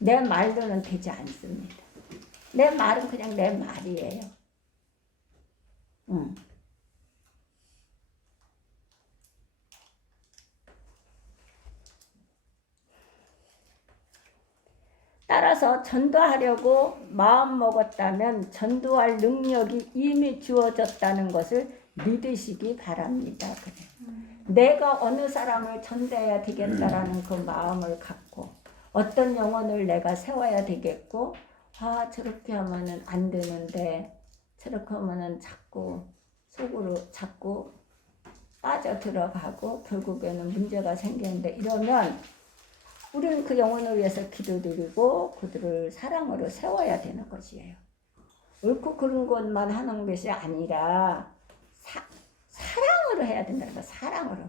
내 말로는 되지 않습니다. 내 말은 그냥 내 말이에요. 따라서 전도하려고 마음먹었다면 전도할 능력이 이미 주어졌다는 것을 믿으시기 바랍니다. 그래. 내가 어느 사람을 전도해야 되겠다라는 그 마음을 갖고 어떤 영혼을 내가 세워야 되겠고 저렇게 하면은 안 되는데 저렇게 하면은 자꾸 속으로 자꾸 빠져들어가고 결국에는 문제가 생기는데 이러면 우리는 그 영혼을 위해서 기도드리고 그들을 사랑으로 세워야 되는 것이에요. 옳고 그른 것만 하는 것이 아니라 사랑으로 해야 된다는 거. 사랑으로.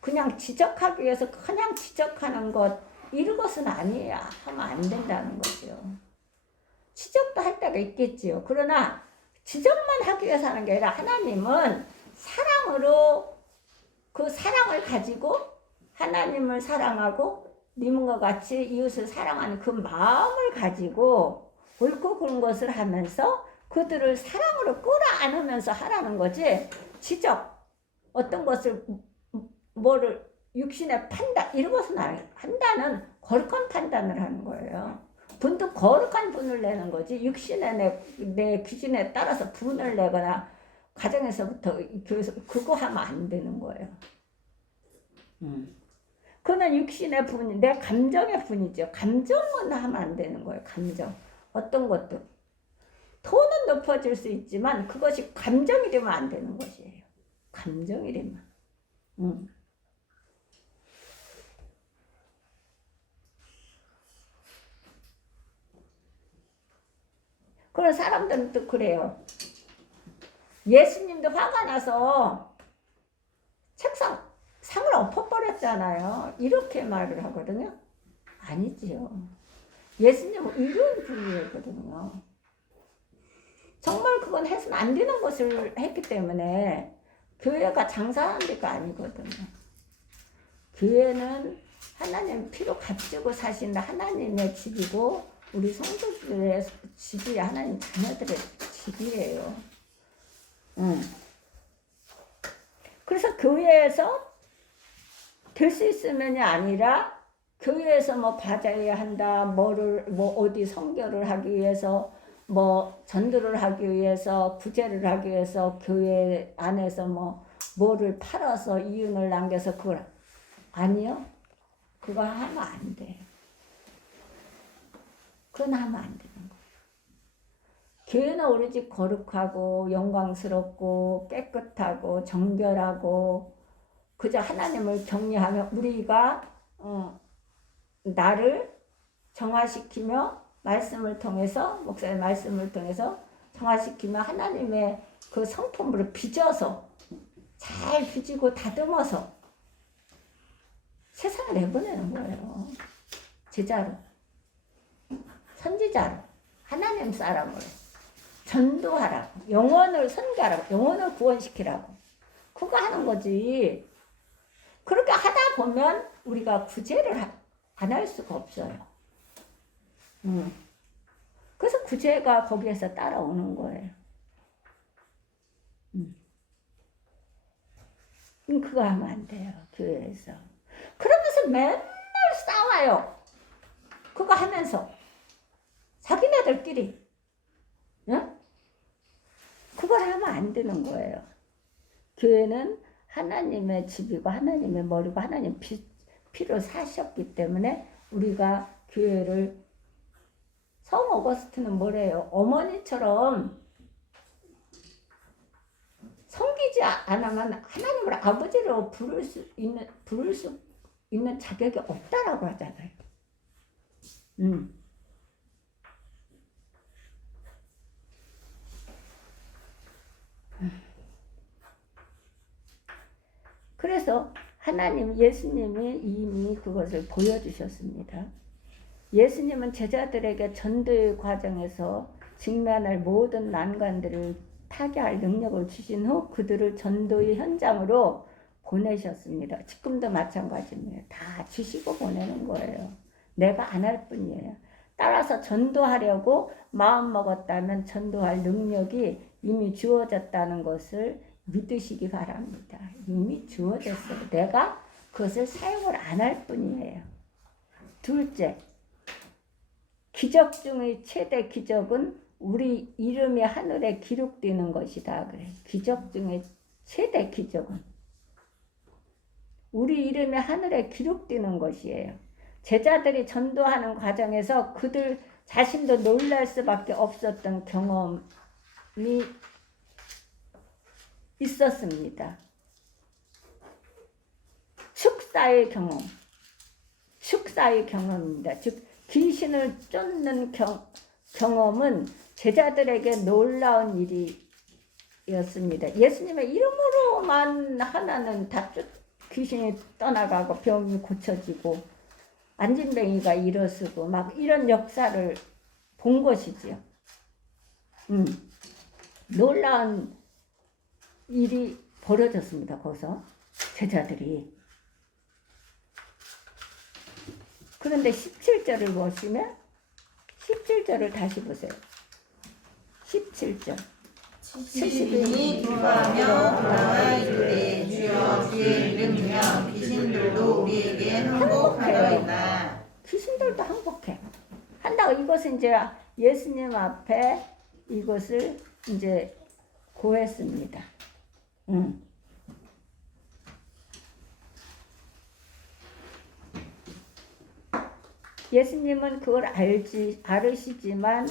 그냥 지적하기 위해서 그냥 지적하는 것 이것은 아니에요. 하면 안 된다는 거죠. 지적도 할 때가 있겠지요. 그러나 지적만 하기 위해서 하는 게 아니라 하나님은 사랑으로 그 사랑을 가지고 하나님을 사랑하고 님과 같이 이웃을 사랑하는 그 마음을 가지고 옳고 그른 것을 하면서 그들을 사랑으로 끌어안으면서 하라는 거지. 지적, 어떤 것을 뭐를 육신의 판단 이런 것은 한다는 거룩한 판단을 하는 거예요. 분도 거룩한 분을 내는 거지. 육신의 내 기준에 따라서 분을 내거나 가정에서부터 교회에서 그거 하면 안 되는 거예요. 그는 육신의 분이 내 감정의 분이죠. 감정은 하면 안 되는 거예요. 감정. 어떤 것도. 톤은 높아질 수 있지만 그것이 감정이 되면 안 되는 것이에요. 감정이 되면. 그런 사람들은 또 그래요. 예수님도 화가 나서 상을 엎어버렸잖아요. 이렇게 말을 하거든요. 아니지요. 예수님은 의로운 분이었거든요. 정말 그건 해서는 안 되는 것을 했기 때문에 교회가 장사하는 데가 아니거든요. 교회는 하나님 피로 값주고 사신 하나님의 집이고 우리 성도들의 집이 하나님 자녀들의 집이에요. 그래서 교회에서 될 수 있으면이 아니라 교회에서 뭐 받아야 한다, 뭐 어디 선교를 하기 위해서, 뭐 전도를 하기 위해서, 구제를 하기 위해서 교회 안에서 뭐를 팔아서 이윤을 남겨서 그걸 아니요. 그거 하면 안 돼. 그건 하면 안 되는 거예요. 교회는 오로지 거룩하고 영광스럽고 깨끗하고 정결하고 그저 하나님을 경외하며 우리가 나를 정화시키며 말씀을 통해서 목사의 말씀을 통해서 정화시키며 하나님의 그 성품으로 빚어서 잘 빚고 다듬어서 세상에 내보내는 거예요. 제자로 선지자로 하나님 사람으로 전도하라고 영혼을 선교하라고 영혼을 구원시키라고 그거 하는 거지. 그렇게 하다 보면 우리가 구제를 안 할 수가 없어요. 그래서 구제가 거기에서 따라오는 거예요. 그거 하면 안 돼요. 교회에서. 그러면서 맨날 싸워요. 그거 하면서. 자기네들끼리. 응? 그걸 하면 안 되는 거예요. 교회는 하나님의 집이고 하나님의 머리고 하나님 피로 사셨기 때문에 우리가 교회를 성 어거스틴은 뭐래요? 어머니처럼 섬기지 않으면 하나님을 아버지로 부를 수 있는 자격이 없다라고 하잖아요. 그래서 하나님, 예수님이 이미 그것을 보여주셨습니다. 예수님은 제자들에게 전도의 과정에서 직면할 모든 난관들을 타개할 능력을 주신 후 그들을 전도의 현장으로 보내셨습니다. 지금도 마찬가지입니다. 다 주시고 보내는 거예요. 내가 안 할 뿐이에요. 따라서 전도하려고 마음먹었다면 전도할 능력이 이미 주어졌다는 것을 믿으시기 바랍니다. 이미 주어졌어요. 내가 그것을 사용을 안 할 뿐이에요. 둘째, 기적 중의 최대 기적은 우리 이름이 하늘에 기록되는 것이다. 그래. 기적 중의 최대 기적은 우리 이름이 하늘에 기록되는 것이에요. 제자들이 전도하는 과정에서 그들 자신도 놀랄 수밖에 없었던 경험이 있었습니다. 축사의 경험입니다. 즉 귀신을 쫓는 경험은 제자들에게 놀라운 일이 이었습니다. 예수님의 이름으로만 하나는 다 귀신이 떠나가고 병이 고쳐지고 안진뱅이가 일어서고 막 이런 역사를 본 것이지요. 놀라운 일이 벌어졌습니다. 거기서 제자들이. 그런데 17절을 보시면 17절을 다시 보세요. 17절. 70인이 기뻐하며 돌아와 이르되 주여 주의 이름이며 귀신들도 우리에게 항복하더이다. 귀신들도 항복해. 한다고 이것은 이제 예수님 앞에 이것을 이제 고했습니다. 예수님은 그걸 알으시지만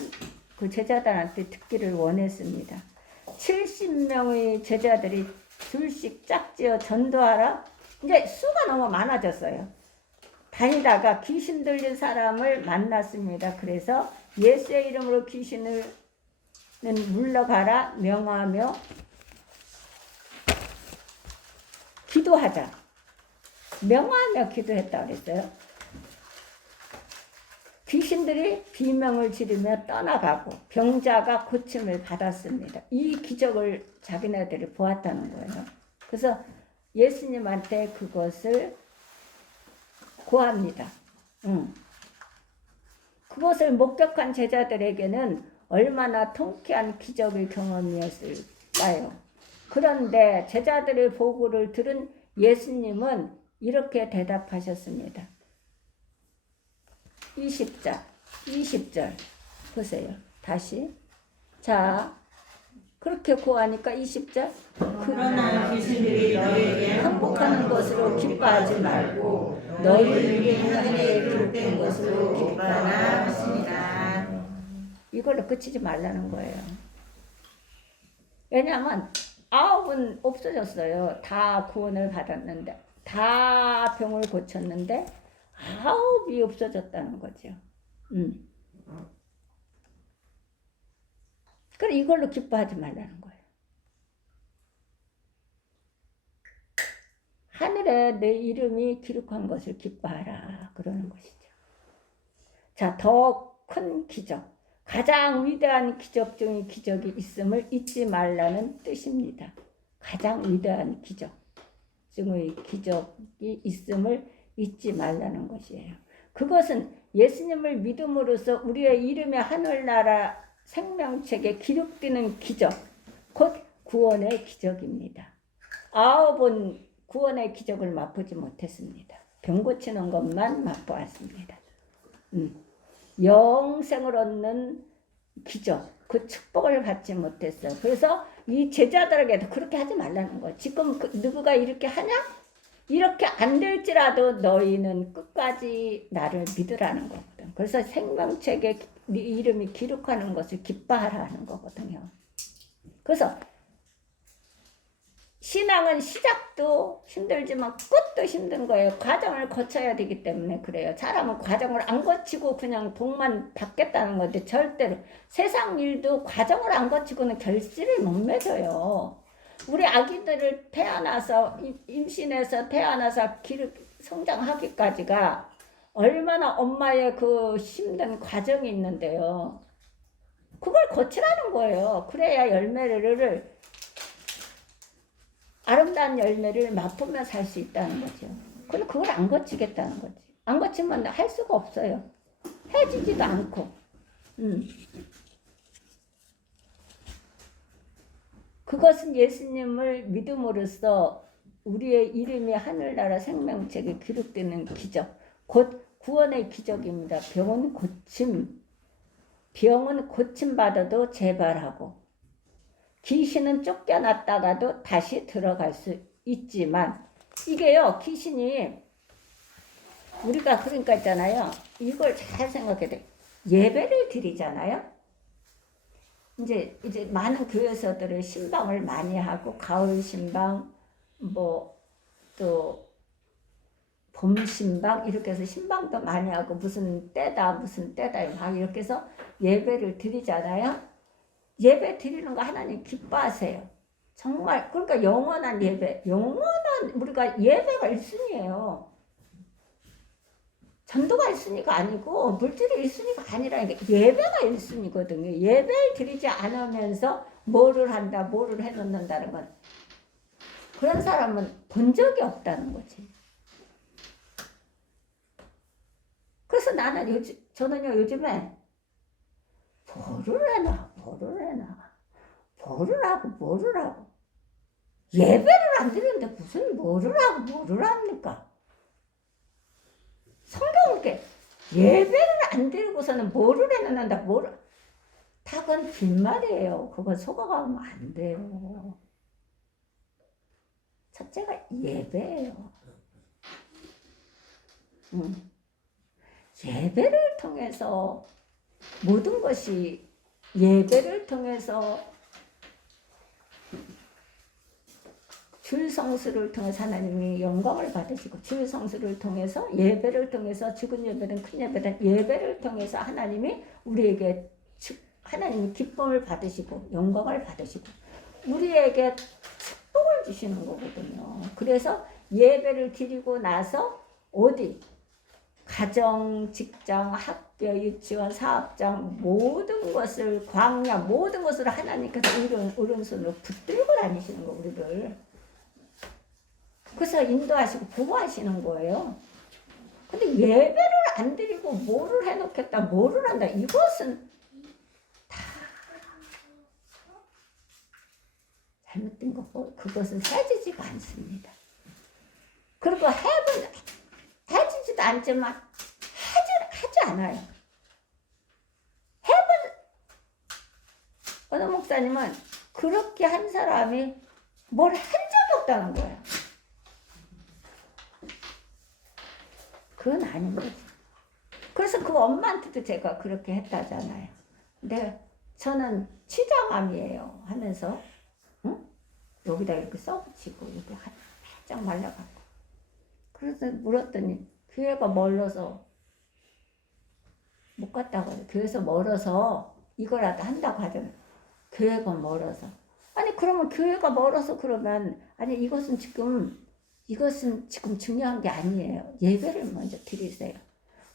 그 제자들한테 듣기를 원했습니다. 70명의 제자들이 둘씩 짝지어 전도하라. 이제 수가 너무 많아졌어요. 다니다가 귀신 들린 사람을 만났습니다. 그래서 예수의 이름으로 귀신을 물러가라 명하며 기도하자. 명하며 기도했다 그랬어요. 귀신들이 비명을 지르며 떠나가고 병자가 고침을 받았습니다. 이 기적을 자기네들이 보았다는 거예요. 그래서 예수님한테 그것을 고합니다. 그것을 목격한 제자들에게는 얼마나 통쾌한 기적의 경험이었을까요? 그런데 제자들의 보고를 들은 예수님은 이렇게 대답하셨습니다. 20절 보세요. 다시. 자, 그렇게 고하니까 20절. 그러나 귀신들이 너희에게 항복하는 것으로 기뻐하지 말고 너희에게 하늘에 기록된 것으로 기뻐하라 하시니라. 이걸로 그치지 말라는 거예요. 왜냐하면 9은 없어졌어요. 다 구원을 받았는데, 다 병을 고쳤는데 9이 없어졌다는 거죠. 그래 이걸로 기뻐하지 말라는 거예요. 하늘에 내 이름이 기록한 것을 기뻐하라 그러는 것이죠. 자, 더 큰 기적, 가장 위대한 기적 중의 기적이 있음을 잊지 말라는 뜻입니다. 가장 위대한 기적 중의 기적이 있음을 잊지 말라는 것이에요. 그것은 예수님을 믿음으로써 우리의 이름이 하늘나라 생명책에 기록되는 기적, 곧 구원의 기적입니다. 9은 구원의 기적을 맛보지 못했습니다. 병 고치는 것만 맛보았습니다. 영생을 얻는 기적, 그 축복을 받지 못했어요. 그래서 이 제자들에게도 그렇게 하지 말라는 거예요. 지금 누구가 이렇게 하냐? 이렇게 안 될지라도 너희는 끝까지 나를 믿으라는 거거든. 그래서 생명책에 네 이름이 기록하는 것을 기뻐하라는 거거든요. 그래서 신앙은 시작도 힘들지만 끝도 힘든 거예요. 과정을 거쳐야 되기 때문에 그래요. 사람은 과정을 안 거치고 그냥 복만 받겠다는 건데 절대로 세상 일도 과정을 안 거치고는 결실을 못 맺어요. 우리 아기들을 태어나서 임신해서 태어나서 성장하기까지가 얼마나 엄마의 그 힘든 과정이 있는데요. 그걸 거치라는 거예요. 그래야 아름다운 열매를 맛보며 살 수 있다는 거죠. 근데 그걸 안 거치겠다는 거지. 안 거치면 할 수가 없어요. 해지지도 않고. 그것은 예수님을 믿음으로써 우리의 이름이 하늘나라 생명책에 기록되는 기적, 곧 구원의 기적입니다. 병은 고침받아도 재발하고 귀신은 쫓겨났다가도 다시 들어갈 수 있지만 이게요, 귀신이 우리가 그러니까 있잖아요. 이걸 잘 생각해야 돼. 예배를 드리잖아요. 이제 많은 교회에서들은 신방을 많이 하고 가을 신방, 또 봄 신방 이렇게 해서 신방도 많이 하고 무슨 때다 막 이렇게 해서 예배를 드리잖아요. 예배 드리는 거 하나님 기뻐하세요. 정말 그러니까 영원한 예배, 영원한 우리가 예배가 1순위예요. 전도가 1순위가 아니고 물질이 1순위가 아니라 예배가 1순위거든요. 예배를 드리지 않으면서 뭐를 한다, 뭐를 해놓는다는 건 그런 사람은 본 적이 없다는 거지. 그래서 저는요 요즘에 뭐를 해놔, 뭐를 하고 예배를 안 드리는데 무슨 뭐를 합니까? 성경은 이렇게 예배를 안 드리고서는 뭐를 해놓는다, 다 그건 빈말이에요. 그건 속아가면 안 돼요. 첫째가 예배예요. 예배를 통해서 모든 것이 예배를 통해서 줄 성수를 통해서 하나님이 영광을 받으시고 줄 성수를 통해서 예배를 통해서 죽은 예배든 큰 예배든 예배를 통해서 하나님이 우리에게 하나님이 기쁨을 받으시고 영광을 받으시고 우리에게 축복을 주시는 거거든요. 그래서 예배를 드리고 나서 어디 가정, 직장, 학교, 유치원, 사업장 모든 것을 광야 모든 것을 하나님께서 오른손으로 붙들고 다니시는 거 우리를. 그래서 인도하시고 보호하시는 거예요. 근데 예배를 안 드리고 뭐를 해놓겠다, 뭐를 한다, 이것은 다 잘못된 거고 그것은 해지지가 않습니다. 그리고 해지지도 않지만 하지 않아요. 어느 목사님은 그렇게 한 사람이 뭘 한 적이 없다는 거예요. 그건 아닌 거지. 그래서 그 엄마한테도 제가 그렇게 했다잖아요. 근데 저는 치장암이에요 하면서 여기다 이렇게 써붙이고 이렇게 활짝 말라갖고 그래서 물었더니 교회가 멀어서 못 갔다고 해요. 교회에서 멀어서 이거라도 한다고 하잖아요. 교회가 멀어서. 아니 그러면 교회가 멀어서 그러면 아니 이것은 지금 중요한 게 아니에요. 예배를 먼저 드리세요.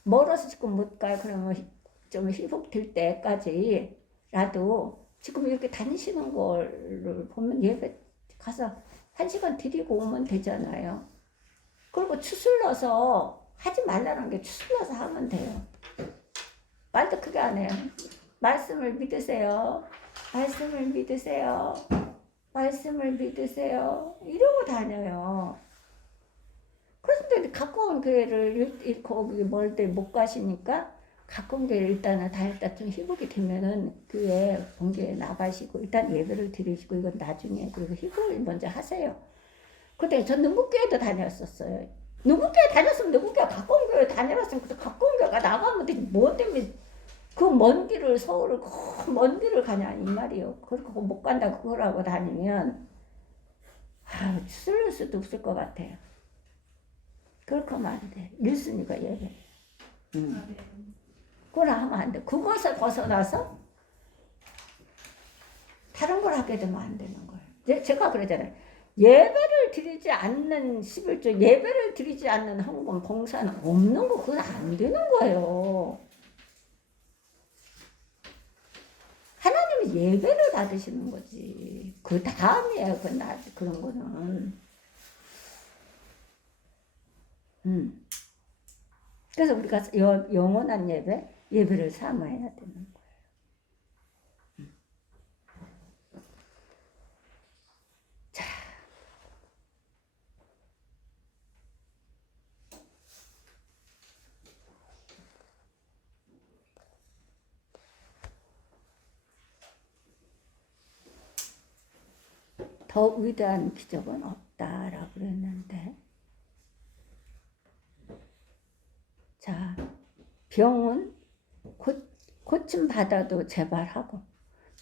멀어서 지금 못 가요. 그러면 좀 회복될 때까지라도 지금 이렇게 다니시는 거를 보면 예배 가서 1시간 드리고 오면 되잖아요. 그리고 추슬러서 하지 말라는 게 추슬러서 하면 돼요. 말도 크게 안 해요. 말씀을 믿으세요. 말씀을 믿으세요. 말씀을 믿으세요. 이러고 다녀요. 그런데 가까운 교회를 잃고 멀 때 못 가시니까 가까운 교회를 일단은 다녔다 좀 회복이 되면은 교회 본교회 나가시고 일단 예배를 드리시고 이건 나중에 그리고 회복을 먼저 하세요. 근데 전 능국교회도 다녔었어요. 능국교회 다녔으면 능국교회 가까운 교회 다녀봤으면 그래서 가까운 교회가 나가면 되지 뭐 때문에 그 먼 길을 서울을 먼 길을 가냐 이 말이에요. 그렇고 못 간다 그거라고 다니면 추슬릴 수도 없을 것 같아요. 그렇게 하면 안 돼. 1순위가 예배. 그걸 하면 안 돼. 그것을 벗어나서 다른 걸 하게 되면 안 되는 거예요. 제가 그러잖아요. 예배를 드리지 않는 11조, 예배를 드리지 않는 헌금, 봉사는 없는 거, 그건 안 되는 거예요. 하나님이 예배를 받으시는 거지. 그 다음이에요, 그런 거는. 그래서 우리가 영원한 예배를 삼아야 되는 거예요. 자, 더 위대한 기적은 없다라고 그랬는데, 자, 병은 고침 받아도 재발하고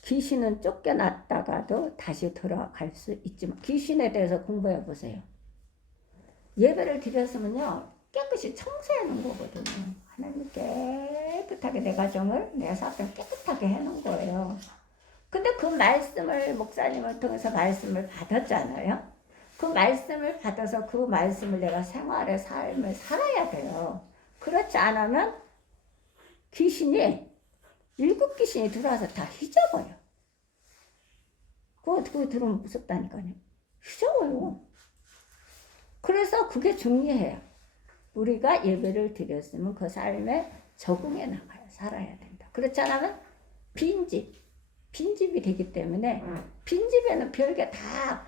귀신은 쫓겨났다가도 다시 돌아갈 수 있지만 귀신에 대해서 공부해 보세요. 예배를 드렸으면요 깨끗이 청소하는 거거든요. 하나님 깨끗하게 내 가정을 내 사업을 깨끗하게 해놓은 거예요. 근데 그 말씀을 목사님을 통해서 말씀을 받았잖아요. 그 말씀을 받아서 그 말씀을 내가 생활의 삶을 살아야 돼요. 그렇지 않으면 귀신이 일곱 귀신이 들어와서 다 휘저어요. 그거 들으면 무섭다니까요. 휘저어요. 그래서 그게 중요해요. 우리가 예배를 드렸으면 그 삶에 적응해 나가야 살아야 된다. 그렇지 않으면 빈집이 되기 때문에 빈집에는 별게 다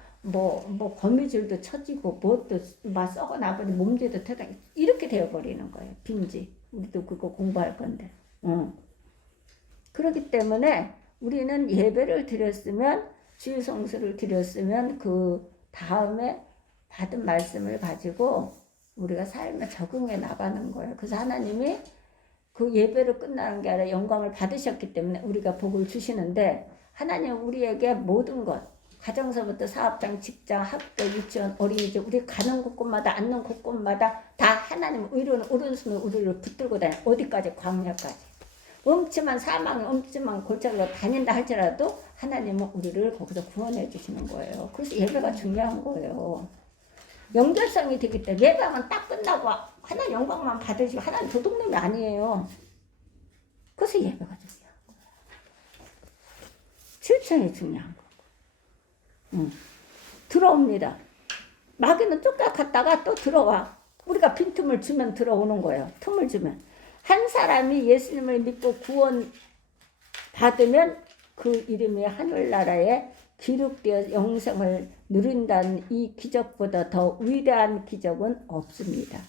거미줄도 쳐지고 뭣도 막 썩어 나버리 몸집도 터다 이렇게 되어버리는 거예요. 빈집. 우리도 그거 공부할 건데. 그렇기 때문에 우리는 예배를 드렸으면 주일 성수를 드렸으면 그 다음에 받은 말씀을 가지고 우리가 삶에 적응해 나가는 거예요. 그래서 하나님이 그 예배를 끝나는 게 아니라 영광을 받으셨기 때문에 우리가 복을 주시는데 하나님 우리에게 모든 것 가정서부터 사업장, 직장, 학교, 유치원, 어린이집 우리 가는 곳곳마다 앉는 곳곳마다 다 하나님 오른손을 우리를 붙들고 다녀. 어디까지? 광야까지. 음침한 사망, 음침한 골짜기로 다닌다 할지라도 하나님은 우리를 거기서 구원해 주시는 거예요. 그래서 예배가 중요한 거예요. 연결성이 되기 때문에 예배만 딱 끝나고 하나님 영광만 받으시고 하나님 도둑놈이 아니에요. 그래서 예배가 중요한 거예요. 실천이 중요한 거예요. 들어옵니다. 마귀는 쫓아갔다가 또 들어와. 우리가 빈틈을 주면 들어오는 거예요. 틈을 주면. 한 사람이 예수님을 믿고 구원 받으면 그 이름이 하늘나라에 기록되어 영생을 누린다는 이 기적보다 더 위대한 기적은 없습니다.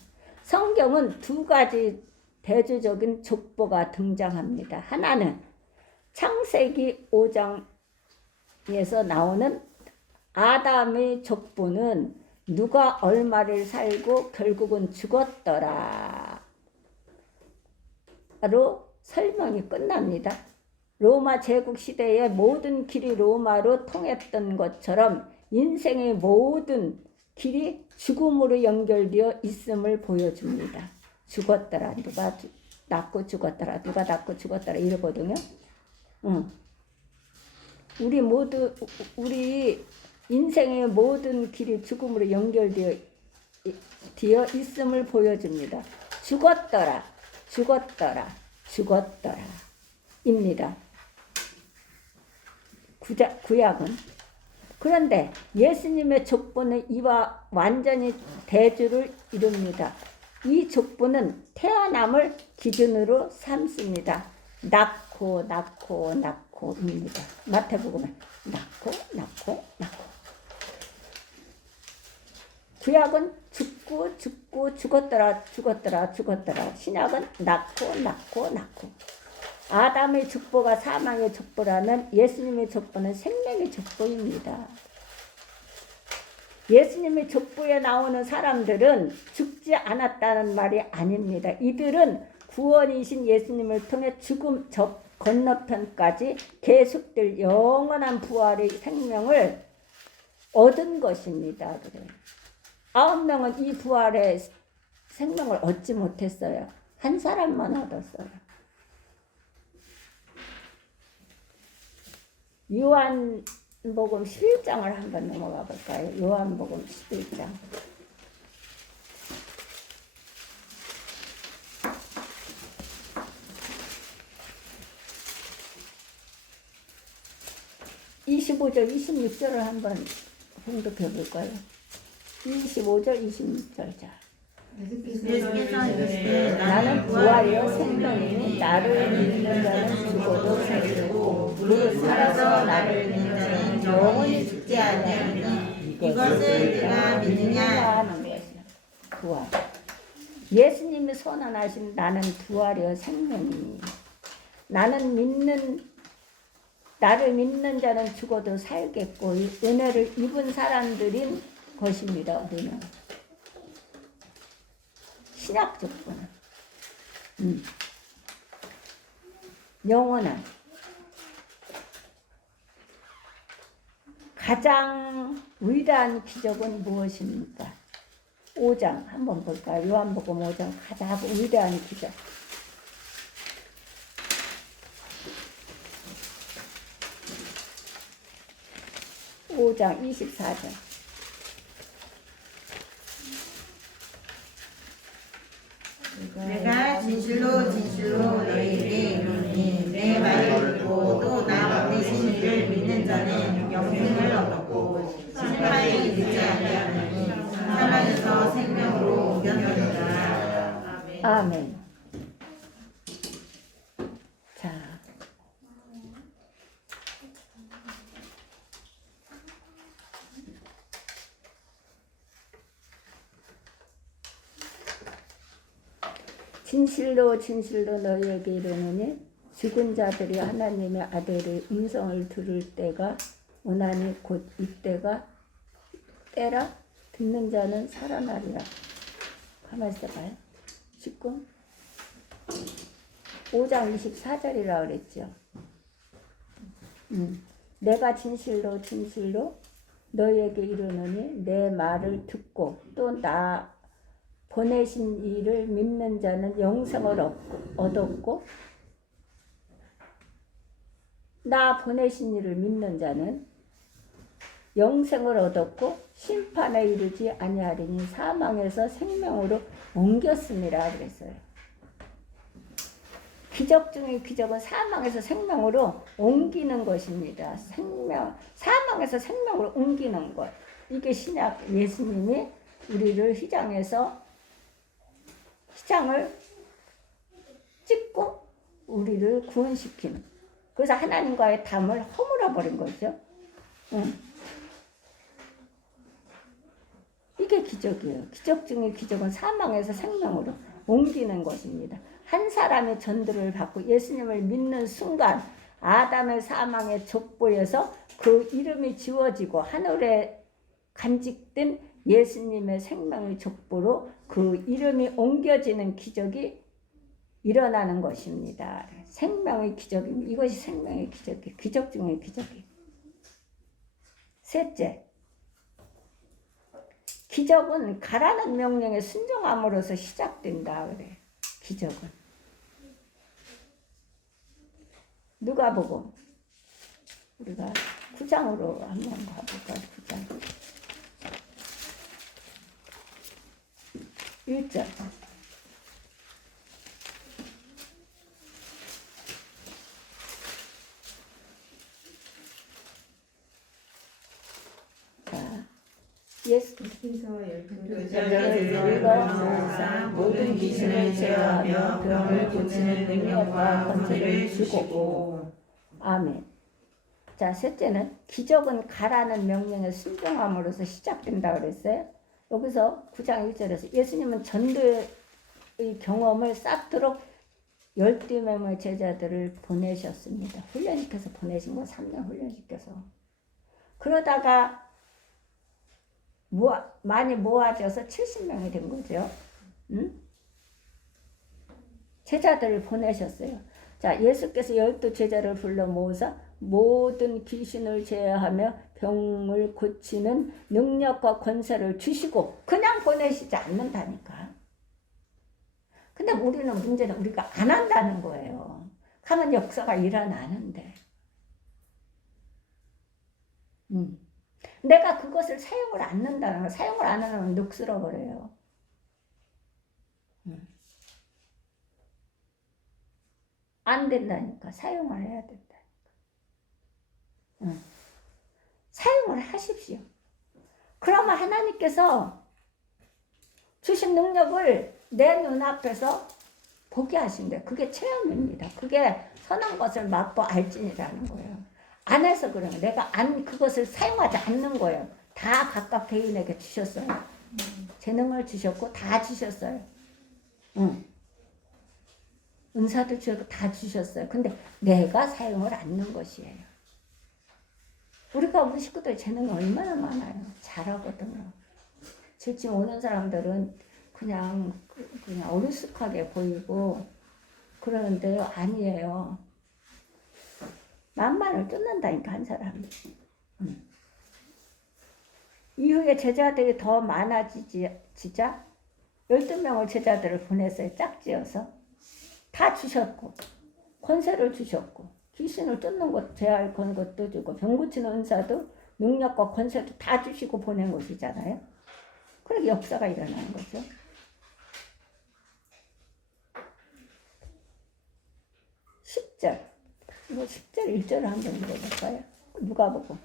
성경은 두 가지 대조적인 족보가 등장합니다. 하나는 창세기 5장에서 나오는 아담의 족보는 누가 얼마를 살고 결국은 죽었더라 로 설명이 끝납니다. 로마 제국 시대의 모든 길이 로마로 통했던 것처럼 인생의 모든 길이 죽음으로 연결되어 있음을 보여줍니다. 죽었더라. 누가 낳고 죽었더라. 누가 낳고 죽었더라. 이러거든요. 우리 인생의 모든 길이 죽음으로 연결되어 있음을 보여줍니다. 죽었더라. 입니다. 구약은. 그런데 예수님의 족보는 이와 완전히 대조를 이룹니다. 이 족보는 태어남을 기준으로 삼습니다. 낳고입니다. 마태복음은 낳고. 구약은 죽고 죽었더라. 신약은 낳고. 아담의 족보가 사망의 족보라면 예수님의 족보는 생명의 족보입니다. 예수님의 족보에 나오는 사람들은 죽지 않았다는 말이 아닙니다. 이들은 구원이신 예수님을 통해 죽음 저 건너편까지 계속될 영원한 부활의 생명을 얻은 것입니다. 그래요. 9명은 이 부활의 생명을 얻지 못했어요. 한 사람만 얻었어요. 요한복음 11장을 한번 넘어가 볼까요? 요한복음 11장. (25절) (26절을) 한번 공독해 볼까요? 25절 26절. 자. 예수께서 이르시되 나는 부활이요 생명이니 나를 믿는 자는 죽어도 살고 무릇 살아서 나를 믿는 자는 영원히 죽지 아니하리니 이것을 네가 믿느냐 하는 것이요. 부활. 예수님이 선언하신 나는 부활이요 생명이니 나를 믿는 자는 죽어도 살겠고 이 은혜를 입은 사람들인 것입니다. 우리는 신약 족보는 영원한 가장 위대한 기적은 무엇입니까? 5장 한번 볼까요? 요한복음 5장 가장 위대한 기적. 5장 24절. 내가 진실로 진실로 너희에게 이르노니 내 말을 듣고 또 나 보내신 이를 믿는 자는 영생을 얻었고 심판에 이르지 아니하느니 사망에서 생명으로 옮겼느니라. 아멘. 자, 진실로 진실로 너희에게 이르노니 죽은 자들이 하나님의 아들의 음성을 들을 때가 오나니 곧 이때가 때라. 듣는 자는 살아나리라. 가만히 있어봐요. 지금 5장 24절이라 그랬죠. 내가 진실로 진실로 너희에게 이르노니 내 말을 듣고 또 나 보내신 이를 믿는 자는 영생을 얻었고 나 보내신 이를 믿는 자는 영생을 얻었고 심판에 이르지 아니하리니 사망에서 생명으로 옮겼습니다. 그랬어요. 기적 중의 기적은 사망에서 생명으로 옮기는 것입니다. 사망에서 생명으로 옮기는 것. 이게 신약 예수님이 우리를 휘장을 찢고 우리를 구원시키는. 그래서 하나님과의 담을 허물어 버린 거죠. 이게 기적이에요. 기적 중의 기적은 사망에서 생명으로 옮기는 것입니다. 한 사람이 전도를 받고 예수님을 믿는 순간 아담의 사망의 족보에서 그 이름이 지워지고 하늘에 간직된 예수님의 생명의 족보로 그 이름이 옮겨지는 기적이 일어나는 것입니다. 생명의 기적입니다. 이것이 생명의 기적이에요. 기적 중의 기적이에요. 셋째, 기적은 가라는 명령에 순종함으로써 시작된다 그래. 기적은 누가복음 우리가 9장으로 한번 가볼까? 9장 1절. 예수께서 열두를 일궈 모든 귀신을 제어하며 병을 고치는 능력과 권세를 주시고. 아멘. 자, 셋째는 기적은 가라는 명령에 순종함으로써 시작된다 그랬어요. 여기서 9장 1절에서 예수님은 전도의 경험을 쌓도록 12명의 제자들을 보내셨습니다. 훈련시켜서 보내신 거 3년 훈련시켜서. 그러다가 많이 모아져서 70명이 된 거죠. 제자들을 보내셨어요. 자, 예수께서 12제자를 불러 모으사 모든 귀신을 제어하며 병을 고치는 능력과 권세를 주시고 그냥 보내시지 않는다니까. 근데 우리는 문제는 우리가 안 한다는 거예요. 하면 역사가 일어나는데. 내가 그것을 사용을 안 한다는 거. 사용을 안 하면 늑스러 버려요. 안 된다니까. 사용을 해야 된다. 사용을 하십시오. 그러면 하나님께서 주신 능력을 내 눈앞에서 보게 하신대. 그게 체험입니다. 그게 선한 것을 맛보 알지니라는 거예요. 안 해서 그러면 내가 그것을 사용하지 않는 거예요. 다 각각 개인에게 주셨어요. 재능을 주셨고 다 주셨어요. 은사도 주셨고 다 주셨어요. 근데 내가 사용을 않는 것이에요. 우리 식구들 재능이 얼마나 많아요. 잘하거든요. 지금 오는 사람들은 그냥 어리숙하게 보이고 그러는데요. 아니에요. 만만을 뜯는다니까 한 사람이. 이후에 제자들이 더 많아지자 12명의 제자들을 보냈어요. 짝지어서. 다 주셨고 권세를 주셨고 귀신을 쫓는 것 제할 건 것도 주고 병 고치는 은사도 능력과 권세도 다 주시고 보낸 것이잖아요. 그러니까 역사가 일어나는 거죠. 10절. 이거 10절 1절을 한번 읽어볼까요? 누가 보고?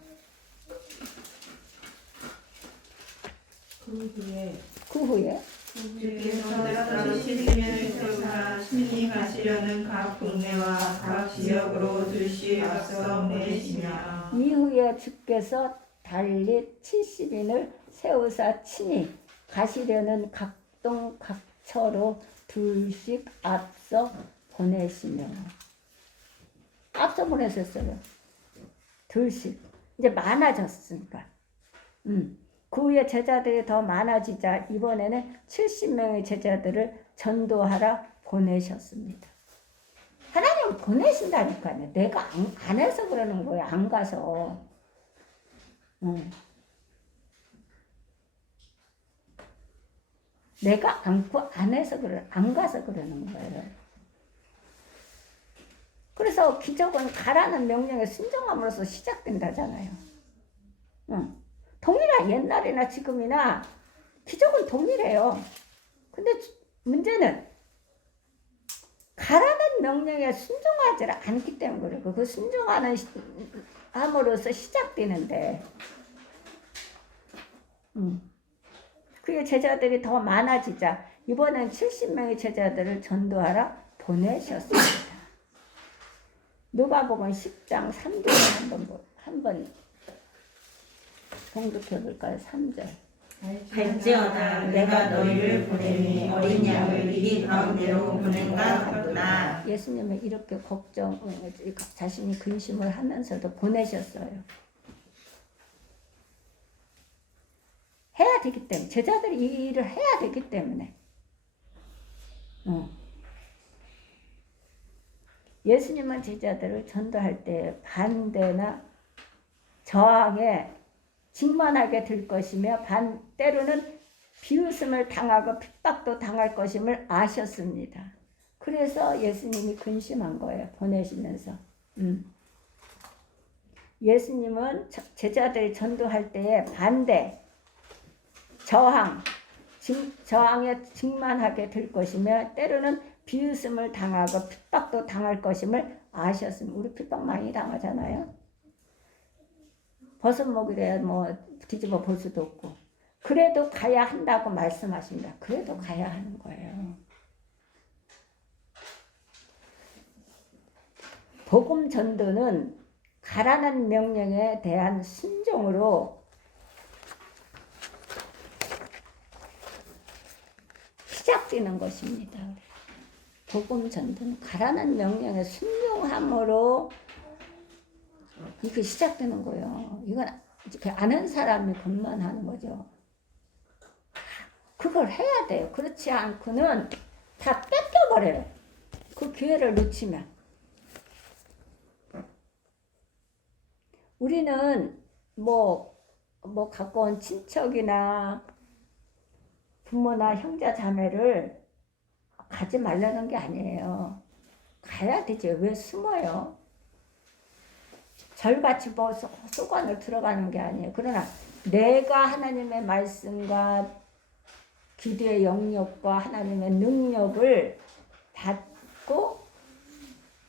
그 후에 주께서 따로 시리면을 세우사 신이 가시려는 각 동네와 각 지역으로 둘씩 앞서 보내시며 이후에 주께서 달리 70인을 세우사 친히 가시려는 각동 각처로 둘씩 앞서 보내시며 앞서 보내셨어요. 둘씩 이제 많아졌으니까. 그 후에 제자들이 더 많아지자 이번에는 70명의 제자들을 전도하라 보내셨습니다. 하나님은 보내신다니까요. 내가 안 해서 그러는 거예요. 안 가서. 내가 안 해서 안 가서 그러는 거예요. 그래서 기적은 가라는 명령에 순종함으로써 시작된다잖아요. 동일한 옛날이나 지금이나 기적은 동일해요. 근데 문제는 가라는 명령에 순종하지 않기 때문에 그래요. 그 순종하는 함으로써 시작되는데 그의 제자들이 더 많아지자 이번엔 70명의 제자들을 전도하라 보내셨습니다. 누가복음 10장 3절을 한번 봉독해 볼까요? 3절. 갈지어다 내가 너희를 보내니 어린 양을 이리 가운데로 보낸가 같구나. 예수님은 이렇게 자신이 근심을 하면서도 보내셨어요. 해야 되기 때문에 제자들이 이 일을 해야 되기 때문에 예수님은 제자들을 전도할 때 반대나 저항에 직면하게 될 것이며 때로는 비웃음을 당하고 핍박도 당할 것임을 아셨습니다. 그래서 예수님이 근심한 거예요. 보내시면서. 예수님은 제자들이 전도할 때에 반대, 저항에 직면하게 될 것이며 때로는 비웃음을 당하고 핍박도 당할 것임을 아셨습니다. 우리 핍박 많이 당하잖아요. 버섯먹이래 뒤집어 볼 수도 없고 그래도 가야 한다고 말씀하십니다. 그래도 가야 하는 거예요. 복음 전도는 가라는 명령에 대한 순종으로 시작되는 것입니다. 복음 전도는 가라는 명령에 순종함으로 이게 시작되는 거예요. 이건 아는 사람이 그것만 하는 거죠. 그걸 해야 돼요. 그렇지 않고는 다 뺏겨버려요. 그 기회를 놓치면. 우리는 가까운 친척이나 부모나 형제 자매를 가지 말라는 게 아니에요. 가야 되죠. 왜 숨어요? 절같이 소관을 들어가는 게 아니에요. 그러나 내가 하나님의 말씀과 기도의 영역과 하나님의 능력을 받고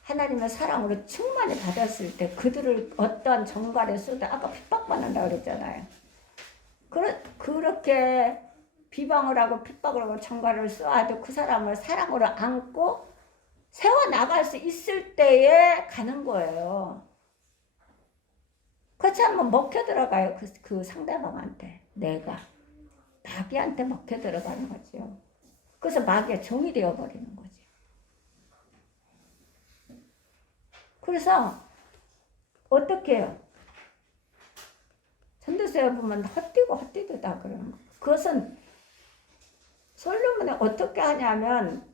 하나님의 사랑으로 충만히 받았을 때 그들을 어떠한 정갈에 쏟아 아까 핍박받는다고 그랬잖아요. 그렇게 비방을 하고 핍박을 하고 정갈을 쏘아도 그 사람을 사랑으로 안고 세워나갈 수 있을 때에 가는 거예요. 그렇지 않으면 먹혀 들어가요. 그 상대방한테. 내가. 마귀한테 먹혀 들어가는 거죠. 그래서 마귀의 종이 되어버리는 거죠. 그래서 어떻게 해요? 전도서에 보면 헛디고다 그러는 거. 그것은 솔로몬이 어떻게 하냐면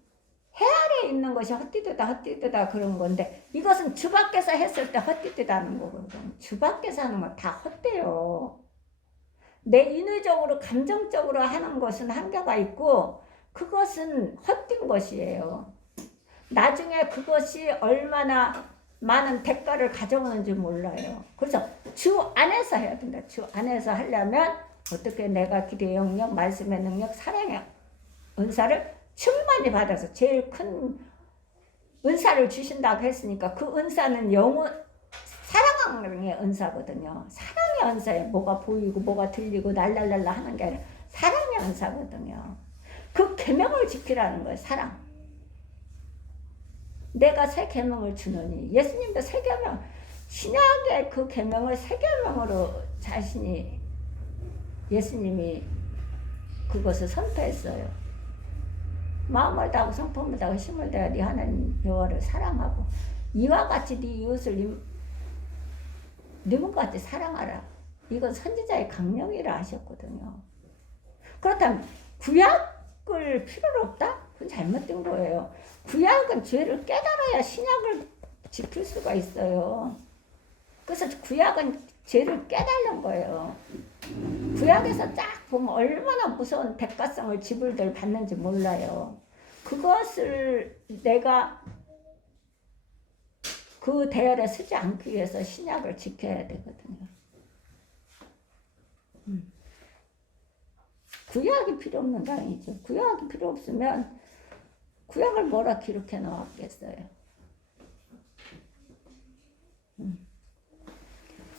해 아래에 있는 것이 헛디도다 그런 건데 이것은 주 밖에서 했을 때 헛디도다는 거거든. 주 밖에서 하는 건 다 헛돼요. 내 인위적으로 감정적으로 하는 것은 한계가 있고 그것은 헛된 것이에요. 나중에 그것이 얼마나 많은 대가를 가져오는지 몰라요. 그래서 주 안에서 해야 된다. 주 안에서 하려면 어떻게 내가 기도의 영역, 말씀의 능력, 사랑의 은사를 충만히 받아서 제일 큰 은사를 주신다고 했으니까 그 은사는 사랑의 은사거든요. 사랑의 은사에 뭐가 보이고 뭐가 들리고 날랄랄라 하는 게 아니라 사랑의 은사거든요. 그 계명을 지키라는 거예요. 사랑. 내가 새 계명을 주노니 예수님도 새 계명 신약의 그 계명을 새 계명으로 자신이 예수님이 그것을 선포했어요. 마음을 다하고 성품을 다하고 힘을 다하여 네 하나님 여호와를 사랑하고 이와 같이 네 이웃을 네 몸같이 사랑하라. 이건 선지자의 강령이라 하셨거든요. 그렇다면 구약을 필요로 없다? 그건 잘못된 거예요. 구약은 죄를 깨달아야 신약을 지킬 수가 있어요. 그래서 구약은 죄를 깨달는 거예요. 구약에서 쫙 보면 얼마나 무서운 대가성을 지불들 받는지 몰라요. 그것을 내가 그 대열에 서지 않기 위해서 신약을 지켜야 되거든요. 구약이 필요 없는 거 아니죠. 구약이 필요 없으면 구약을 뭐라 기록해 놓았겠어요.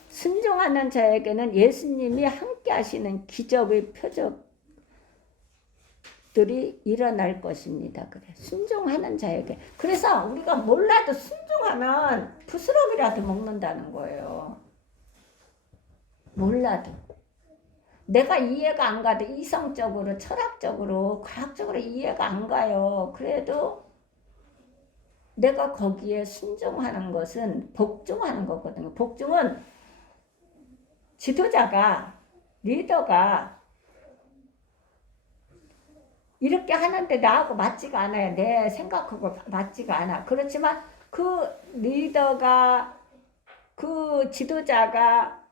순종하는 자에게는 예수님이 함께 하시는 기적의 표적들이 일어날 것입니다. 그래. 순종하는 자에게. 그래서 우리가 몰라도 순종하면 부스러기라도 먹는다는 거예요. 몰라도. 내가 이해가 안 가도 이성적으로, 철학적으로, 과학적으로 이해가 안 가요. 그래도 내가 거기에 순종하는 것은 복종하는 거거든요. 복종은 지도자가, 리더가 이렇게 하는데 나하고 맞지가 않아요. 내 생각하고 맞지가 않아. 그렇지만 그 리더가, 그 지도자가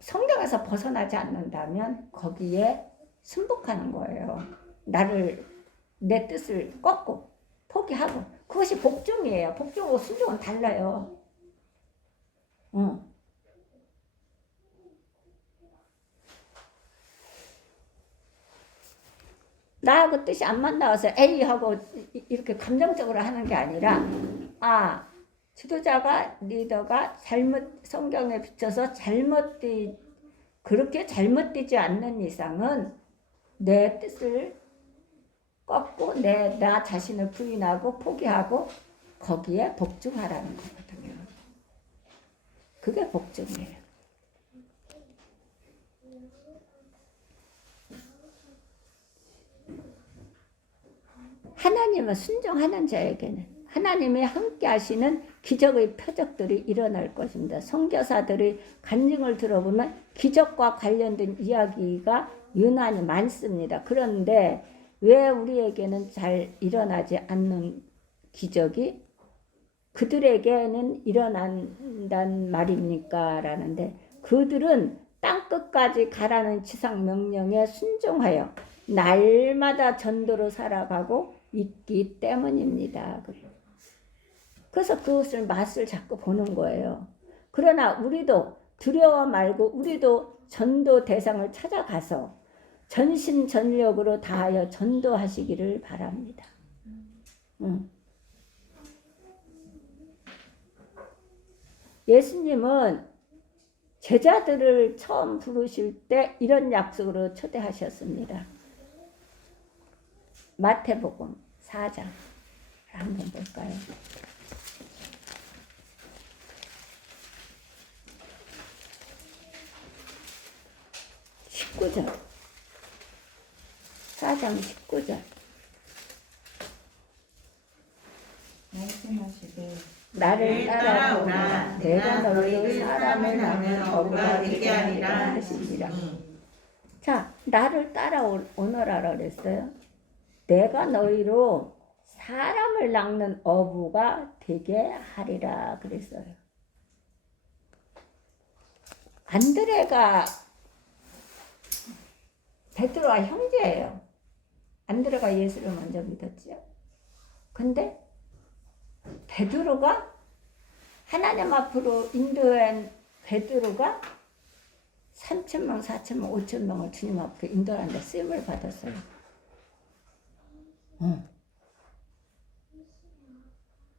성경에서 벗어나지 않는다면 거기에 순복하는 거예요. 내 뜻을 꺾고 포기하고. 그것이 복종이에요. 복종하고 순종은 달라요. 나하고 뜻이 안 맞나서 에이 하고 이렇게 감정적으로 하는 게 아니라 지도자가 리더가 성경에 비춰서 그렇게 잘못되지 않는 이상은 내 뜻을 꺾고 나 자신을 부인하고 포기하고 거기에 복종하라는 거거든요. 그게 복종이에요. 하나님은 순종하는 자에게는 하나님이 함께 하시는 기적의 표적들이 일어날 것입니다. 선교사들의 간증을 들어보면 기적과 관련된 이야기가 유난히 많습니다. 그런데 왜 우리에게는 잘 일어나지 않는 기적이 그들에게는 일어난단 말입니까? 라는데 그들은 땅끝까지 가라는 지상 명령에 순종하여 날마다 전도로 살아가고 있기 때문입니다. 그래서 그것을 맛을 자꾸 보는 거예요. 그러나 우리도 두려워 말고 우리도 전도 대상을 찾아가서 전심전력으로 다하여 전도하시기를 바랍니다. 예수님은 제자들을 처음 부르실 때 이런 약속으로 초대하셨습니다. 마태복음 4장 한번 볼까요? 19절 4장 19절 말씀하시되 나를 따라오라 내가 너희를 사람을 낳는 어부가 되게 하리라 하시니라. 자, 나를 따라오너라 그랬어요. 내가 너희로 사람을 낳는 어부가 되게 하리라 그랬어요. 안드레가 베드로와 형제예요. 안드레가 예수를 먼저 믿었지요. 근데 베드로가 하나님 앞으로 인도한 베드로가 3,000명, 4,000명, 5,000명을 주님 앞으로 인도하는데 쓰임을 받았어요.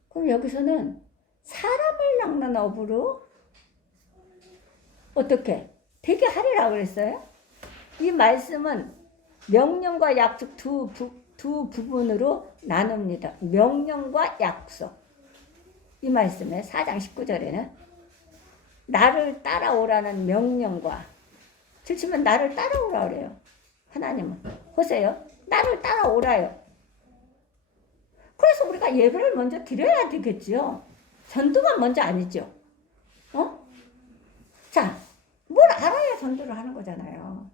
그럼 여기서는 사람을 낚는 업으로 어떻게 되게 하리라고 그랬어요? 이 말씀은 명령과 약속 두 부분으로 나눕니다. 명령과 약속. 이 말씀에 4장 19절에는 나를 따라오라는 명령과, 즉 치면 나를 따라오라 그래요. 하나님은. 보세요. 나를 따라오라요. 그래서 우리가 예배를 먼저 드려야 되겠죠. 전도가 먼저 아니죠. 자, 뭘 알아야 전도를 하는 거잖아요.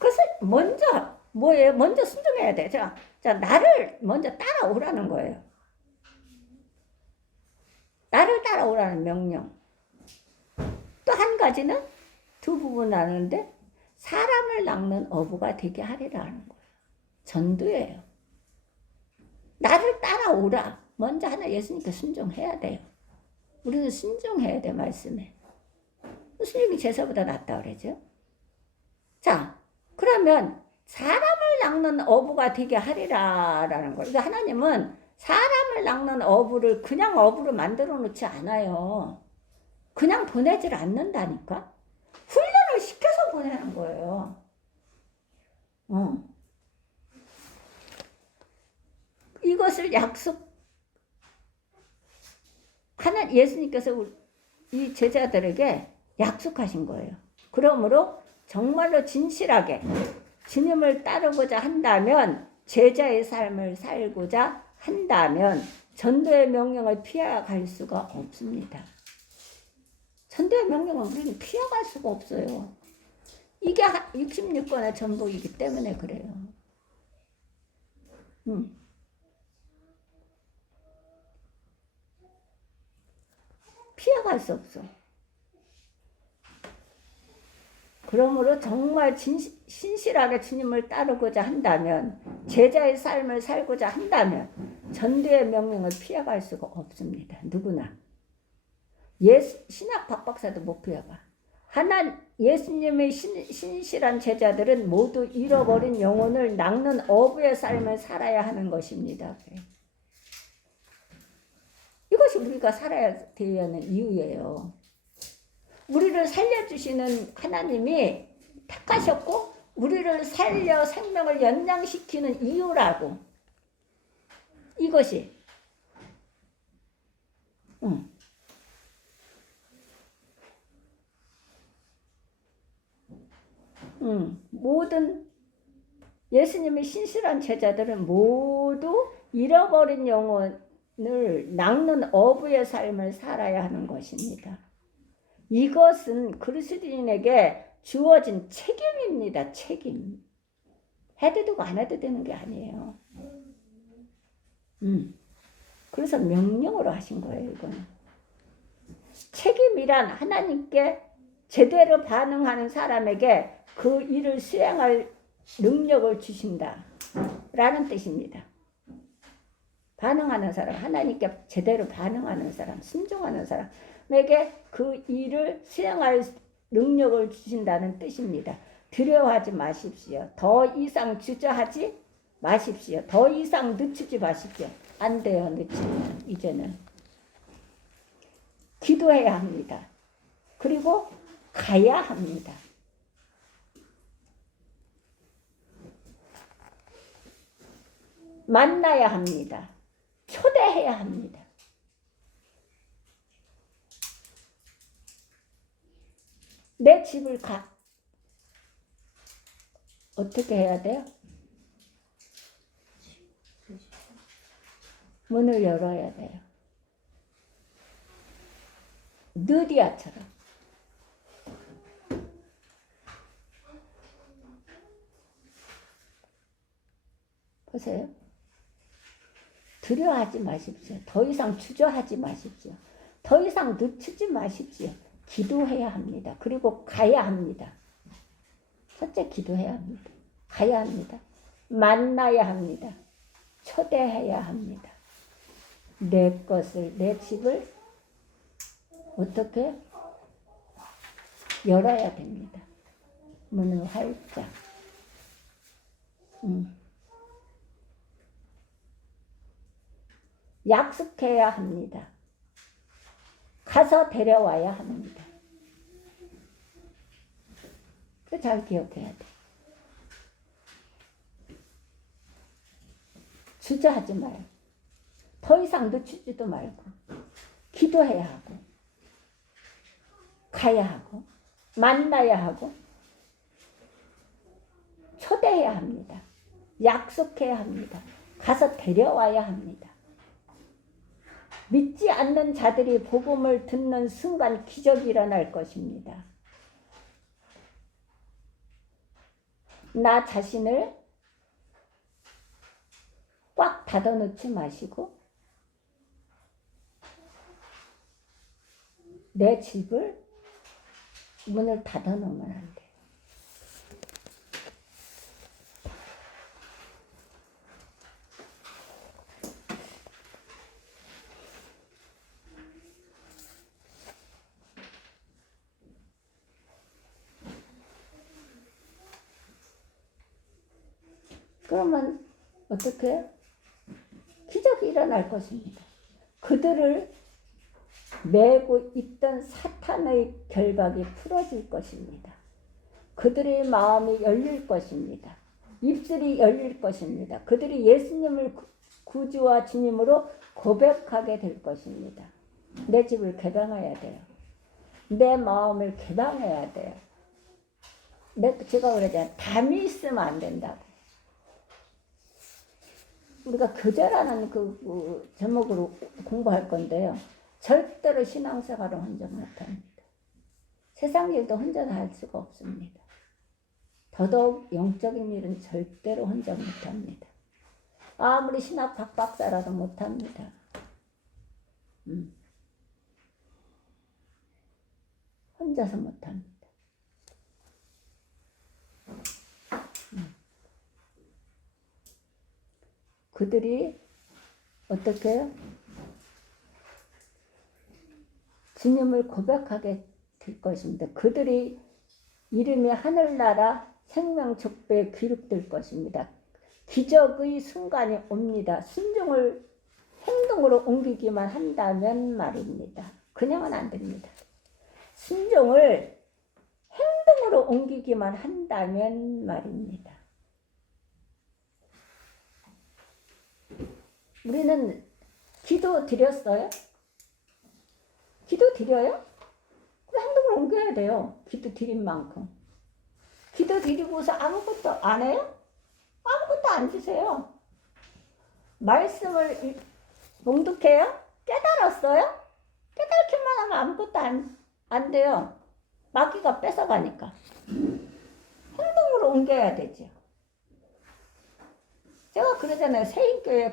그래서 먼저 뭐예요? 먼저 순종해야 돼. 자, 나를 먼저 따라오라는 거예요. 나를 따라오라는 명령. 또 한 가지는 두 부분 나누는데 사람을 낚는 어부가 되게 하리라는 거예요. 전도예요. 나를 따라오라. 먼저 하나 예수님께 순종해야 돼요. 우리는 순종해야 돼, 말씀에. 순종이 제사보다 낫다 그러죠. 자, 그러면 사람을 낚는 어부가 되게 하리라라는 거예요. 그러니까 하나님은 사람을 낚는 어부를 그냥 어부로 만들어 놓지 않아요. 그냥 보내질 않는다니까. 훈련을 시켜서 보내는 거예요. 이것을 하나 예수님께서 이 제자들에게 약속하신 거예요. 그러므로 정말로 진실하게 주님을 따르고자 한다면, 제자의 삶을 살고자 한다면 전도의 명령을 피해갈 수가 없습니다. 전도의 명령은 우리는 피해갈 수가 없어요. 이게 66권의 전복이기 때문에 그래요. 피해갈 수 없어. 그러므로 정말 신실하게 주님을 따르고자 한다면, 제자의 삶을 살고자 한다면 전도의 명령을 피해갈 수가 없습니다. 누구나. 신학 박박사도 못 피해가. 예수님의 신실한 제자들은 모두 잃어버린 영혼을 낚는 어부의 삶을 살아야 하는 것입니다. 이것이 우리가 살아야 되는 이유예요. 우리를 살려주시는 하나님이 택하셨고 우리를 살려 생명을 연장시키는 이유라고. 이것이 모든 예수님의 신실한 제자들은 모두 잃어버린 영혼을 낚는 어부의 삶을 살아야 하는 것입니다. 이것은 그리스도인에게 주어진 책임입니다. 책임. 해도 되고 안 해도 되는 게 아니에요. 그래서 명령으로 하신 거예요. 이거는. 책임이란 하나님께 제대로 반응하는 사람에게 그 일을 수행할 능력을 주신다 라는 뜻입니다. 반응하는 사람, 하나님께 제대로 반응하는 사람, 순종하는 사람에게 그 일을 수행할 능력을 주신다는 뜻입니다. 두려워하지 마십시오. 더 이상 주저하지 마십시오. 더 이상 늦추지 마십시오. 안 돼요. 늦추면 이제는 기도해야 합니다. 그리고 가야 합니다. 만나야 합니다. 초대해야 합니다. 내 집을 어떻게 해야 돼요? 문을 열어야 돼요. 느디아처럼. 보세요. 두려워하지 마십시오. 더 이상 주저하지 마십시오. 더 이상 늦추지 마십시오. 기도해야 합니다. 그리고 가야 합니다. 첫째, 기도해야 합니다. 가야 합니다. 만나야 합니다. 초대해야 합니다. 내 것을, 내 집을 어떻게? 열어야 됩니다. 문을 활짝. 약속해야 합니다. 가서 데려와야 합니다. 그 잘 기억해야 돼. 주저하지 말고, 더 이상 늦추지도 말고, 기도해야 하고, 가야 하고, 만나야 하고, 초대해야 합니다. 약속해야 합니다. 가서 데려와야 합니다. 믿지 않는 자들이 복음을 듣는 순간 기적이 일어날 것입니다. 나 자신을 꽉 닫아놓지 마시고 내 집을 문을 닫아놓으면 안 돼. 그러면 어떻게 해요? 기적이 일어날 것입니다. 그들을 메고 있던 사탄의 결박이 풀어질 것입니다. 그들의 마음이 열릴 것입니다. 입술이 열릴 것입니다. 그들이 예수님을 구주와 주님으로 고백하게 될 것입니다. 내 집을 개방해야 돼요. 내 마음을 개방해야 돼요. 제가 그러잖아요. 담이 있으면 안 된다고. 우리가 교제라는 그 제목으로 공부할 건데요. 절대로 신앙생활을 혼자 못합니다. 세상 일도 혼자 다 할 수가 없습니다. 더더욱 영적인 일은 절대로 혼자 못합니다. 아무리 신학 박박사라도 못합니다. 혼자서 못합니다. 그들이 어떻게 해요? 주님을 고백하게 될 것입니다. 그들이 이름이 하늘나라 생명족배에 기록될 것입니다. 기적의 순간이 옵니다. 순종을 행동으로 옮기기만 한다면 말입니다. 그냥은 안 됩니다. 순종을 행동으로 옮기기만 한다면 말입니다. 우리는 기도 드렸어요? 기도 드려요? 그럼 행동을 옮겨야 돼요. 기도 드린 만큼. 기도 드리고서 아무것도 안 해요? 아무것도 안 주세요. 말씀을 봉독해요? 깨달았어요? 깨달기만 하면 아무것도 안 돼요. 마귀가 뺏어가니까. 행동으로 옮겨야 되죠. 제가 그러잖아요. 세인교회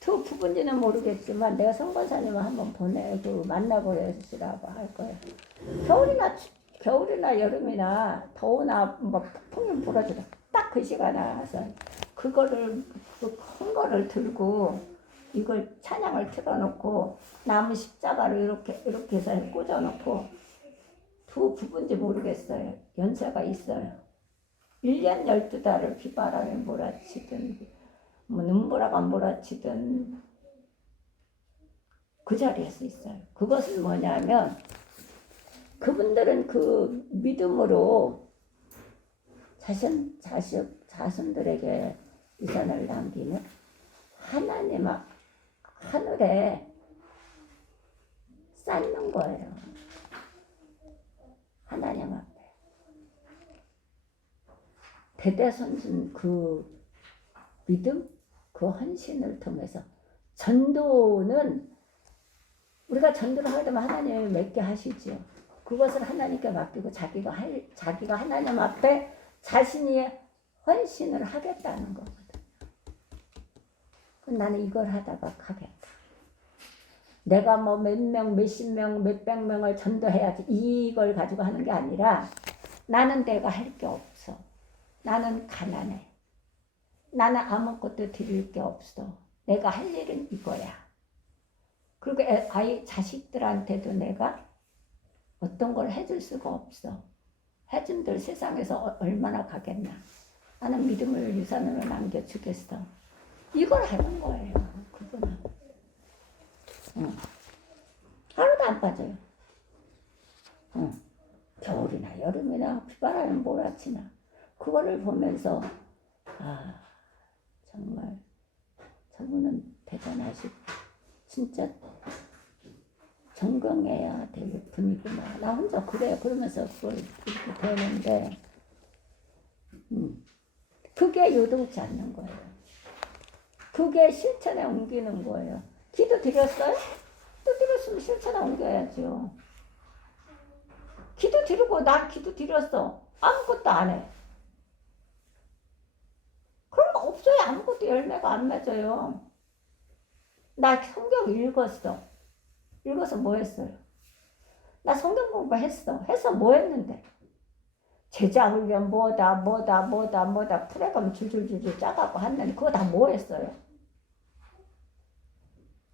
두 부분지는 모르겠지만 내가 성권사님을 한번 만나고 해주시라고 할 거예요. 겨울이나 여름이나 더우나 뭐 폭풍이 불어줘도 딱 그 시간에 와서 그거를 큰 거를 들고 이걸 찬양을 틀어놓고 나무 십자가를 이렇게 해서 꽂아놓고 두 부분지 모르겠어요. 연세가 있어요. 1년 12달을 비바람에 몰아치든 뭐 눈보라가 몰아치든 그 자리에서 있어요. 그것은 뭐냐면 그분들은 그 믿음으로 자손들에게 유산을 남기는 하나님 하늘에 쌓는 거예요. 하나님 앞에. 대대손손 그 믿음, 그 헌신을 통해서 전도는 우리가 전도를 하게 되면 하나님이 맺게 하시죠. 그것을 하나님께 맡기고 자기가 하나님 앞에 자신이 헌신을 하겠다는 거거든요. 나는 이걸 하다가 가겠다. 내가 뭐 몇 명, 몇십 명, 몇백 명을 전도해야지 이걸 가지고 하는 게 아니라 나는 내가 할 게 없어. 나는 가난해. 나는 아무것도 드릴 게 없어. 내가 할 일은 이거야. 그리고 아이 자식들한테도 내가 어떤 걸 해줄 수가 없어. 해준들 세상에서 얼마나 가겠나. 나는 믿음을 유산으로 남겨주겠어. 이걸 하는 거예요. 그분은. 응. 하루도 안 빠져요. 응. 겨울이나 여름이나 비바람이 몰아치나 그거를 보면서 아 정말 저분은 대단하시고 진짜 존경해야 될 분이구나. 나 혼자 그래. 그러면서 그걸 이렇게 되는데 그게 요동치 않는 거예요. 그게 실천에 옮기는 거예요. 기도 드렸어요? 또 드렸으면 실천에 옮겨야죠. 기도 드리고 난 기도 드렸어. 아무것도 안 해. 그럼 없어요. 아무것도 열매가 안 맺어요. 나 성경 읽었어. 읽어서 뭐 했어요? 나 성경 공부했어. 해서 뭐 했는데? 제자 훈련 뭐다 프레감 줄줄줄줄 짜갖고 했는데 그거 다 뭐 했어요?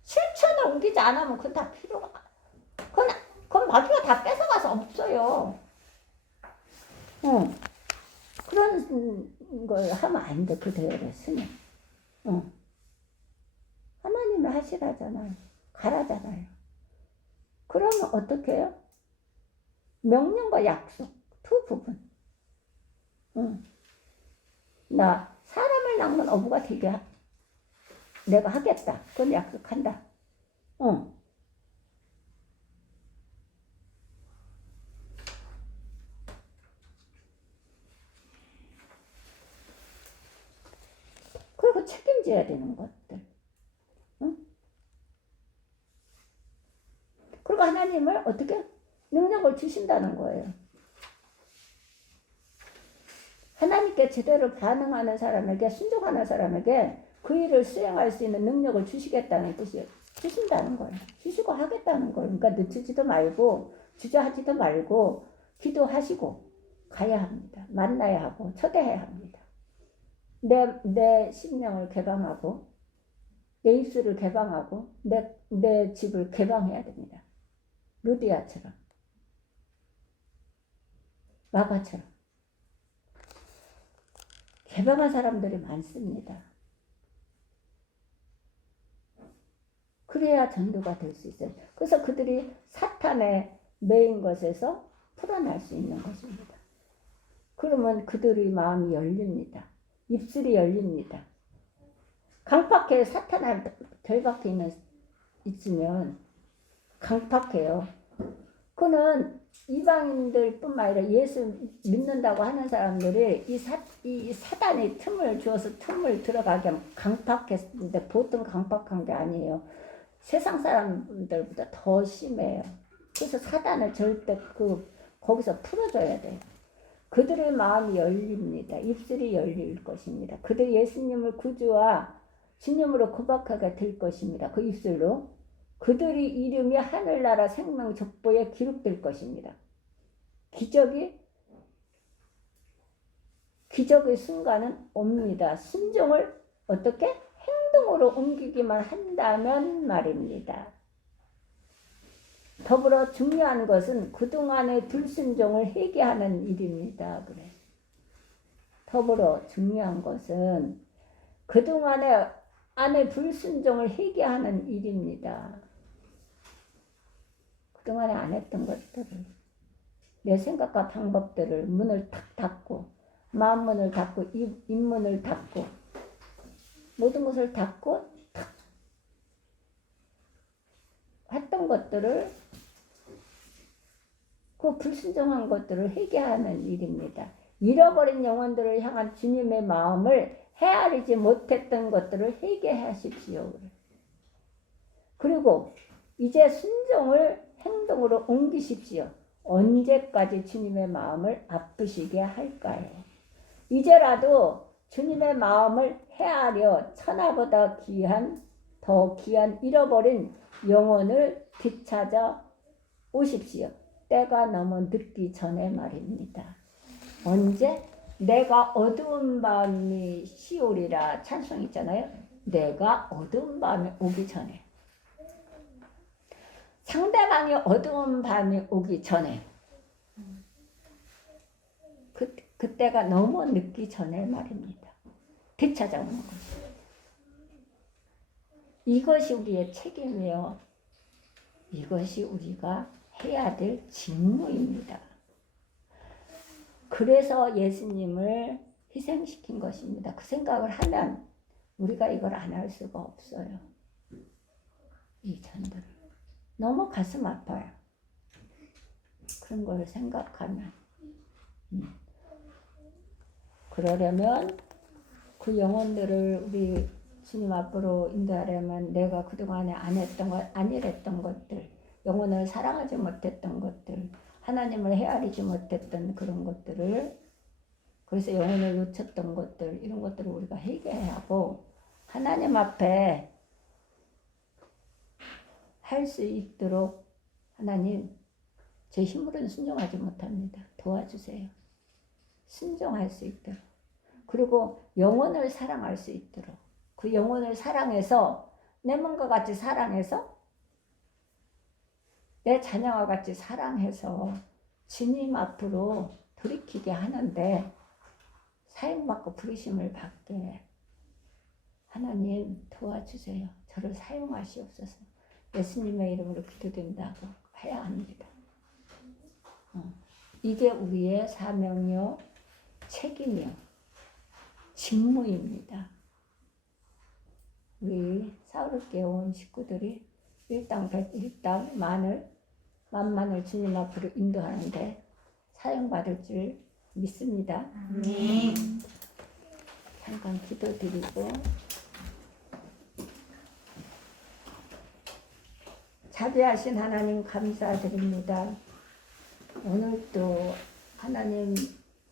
실천을 옮기지 않으면 그건 다 필요가 그건 마귀가 다 뺏어가서 없어요. 응. 그런 걸 하면 안 돼. 그대로 스님. 응. 하나님이 하시라잖아요. 가라잖아요. 그러면 어떻게 해요? 명령과 약속 두 부분. 응. 나 사람을 낳는 어부가 되게 내가 하겠다. 그건 약속한다. 응. 그리고 책임져야 되는 것들. 응? 그리고 하나님을 어떻게 능력을 주신다는 거예요. 하나님께 제대로 반응하는 사람에게 순종하는 사람에게 그 일을 수행할 수 있는 능력을 주시겠다는 뜻이에요. 주신다는 거예요. 주시고 하겠다는 거예요. 그러니까 늦추지도 말고 주저하지도 말고 기도하시고 가야 합니다. 만나야 하고 초대해야 합니다. 내 심령을 개방하고 내 입술을 개방하고 내 집을 개방해야 됩니다. 루디아처럼 마가처럼 개방한 사람들이 많습니다. 그래야 전도가 될 수 있어요. 그래서 그들이 사탄에 매인 것에서 풀어날 수 있는 것입니다. 그러면 그들의 마음이 열립니다. 입술이 열립니다. 강팍해 사탄에 결박해 있으면 강팍해요. 그는 이방인들 뿐만 아니라 예수 믿는다고 하는 사람들이 이 사단이 틈을 주어서 틈을 들어가게 하면 강팍했는데 보통 강팍한 게 아니에요. 세상 사람들보다 더 심해요. 그래서 사단을 절대 거기서 풀어줘야 돼요. 그들의 마음이 열립니다. 입술이 열릴 것입니다. 그들이 예수님을 구주와 주님으로 고백하게 될 것입니다. 그 입술로. 그들의 이름이 하늘나라 생명족보에 기록될 것입니다. 기적의 순간은 옵니다. 순종을 어떻게? 행동으로 옮기기만 한다면 말입니다. 더불어 중요한 것은 그동안의 불순종을 회개하는 일입니다. 그래. 더불어 중요한 것은 그동안의 불순종을 회개하는 일입니다. 그동안에 안 했던 것들을 내 생각과 방법들을 문을 탁 닫고 마음 문을 닫고 입 문을 닫고 모든 것을 닫고 탁 했던 것들을 그 불순종한 것들을 회개하는 일입니다. 잃어버린 영혼들을 향한 주님의 마음을 헤아리지 못했던 것들을 회개하십시오. 그리고 이제 순종을 행동으로 옮기십시오. 언제까지 주님의 마음을 아프시게 할까요? 이제라도 주님의 마음을 헤아려 천하보다 더 귀한 잃어버린 영혼을 되찾아 오십시오. 때가 너무 늦기 전에 말입니다. 언제? 내가 어두운 밤이 시오리라 찬송 있잖아요. 내가 어두운 밤이 오기 전에. 상대방이 어두운 밤이 오기 전에 그때가 너무 늦기 전에 말입니다. 되찾아오는 것이. 이것이 우리의 책임이요. 이것이 우리가 해야 될 직무입니다. 그래서 예수님을 희생시킨 것입니다. 그 생각을 하면 우리가 이걸 안 할 수가 없어요. 이 전도를. 너무 가슴 아파요. 그런 걸 생각하면. 그러려면 그 영혼들을 우리 주님 앞으로 인도하려면 내가 그동안에 안 했던 것, 안 이랬던 것들, 영혼을 사랑하지 못했던 것들, 하나님을 헤아리지 못했던 그런 것들을, 그래서 영혼을 놓쳤던 것들, 이런 것들을 우리가 회개해야 하고 하나님 앞에 할 수 있도록 하나님, 제 힘으로는 순종하지 못합니다. 도와주세요. 순종할 수 있도록. 그리고 영혼을 사랑할 수 있도록. 그 영혼을 사랑해서 내 몸과 같이 사랑해서 내 자녀와 같이 사랑해서 주님 앞으로 돌이키게 하는데 사용받고 부르심을 받게 하나님 도와주세요. 저를 사용하시옵소서. 예수님의 이름으로 기도된다고 해야 합니다. 이게 우리의 사명이요, 책임이요, 직무입니다. 우리 사울교회 온 식구들이 일당 100일당 만만을 주님 앞으로 인도하는데 사용받을 줄 믿습니다. 잠깐 기도드리고 자비하신 하나님 감사드립니다. 오늘도 하나님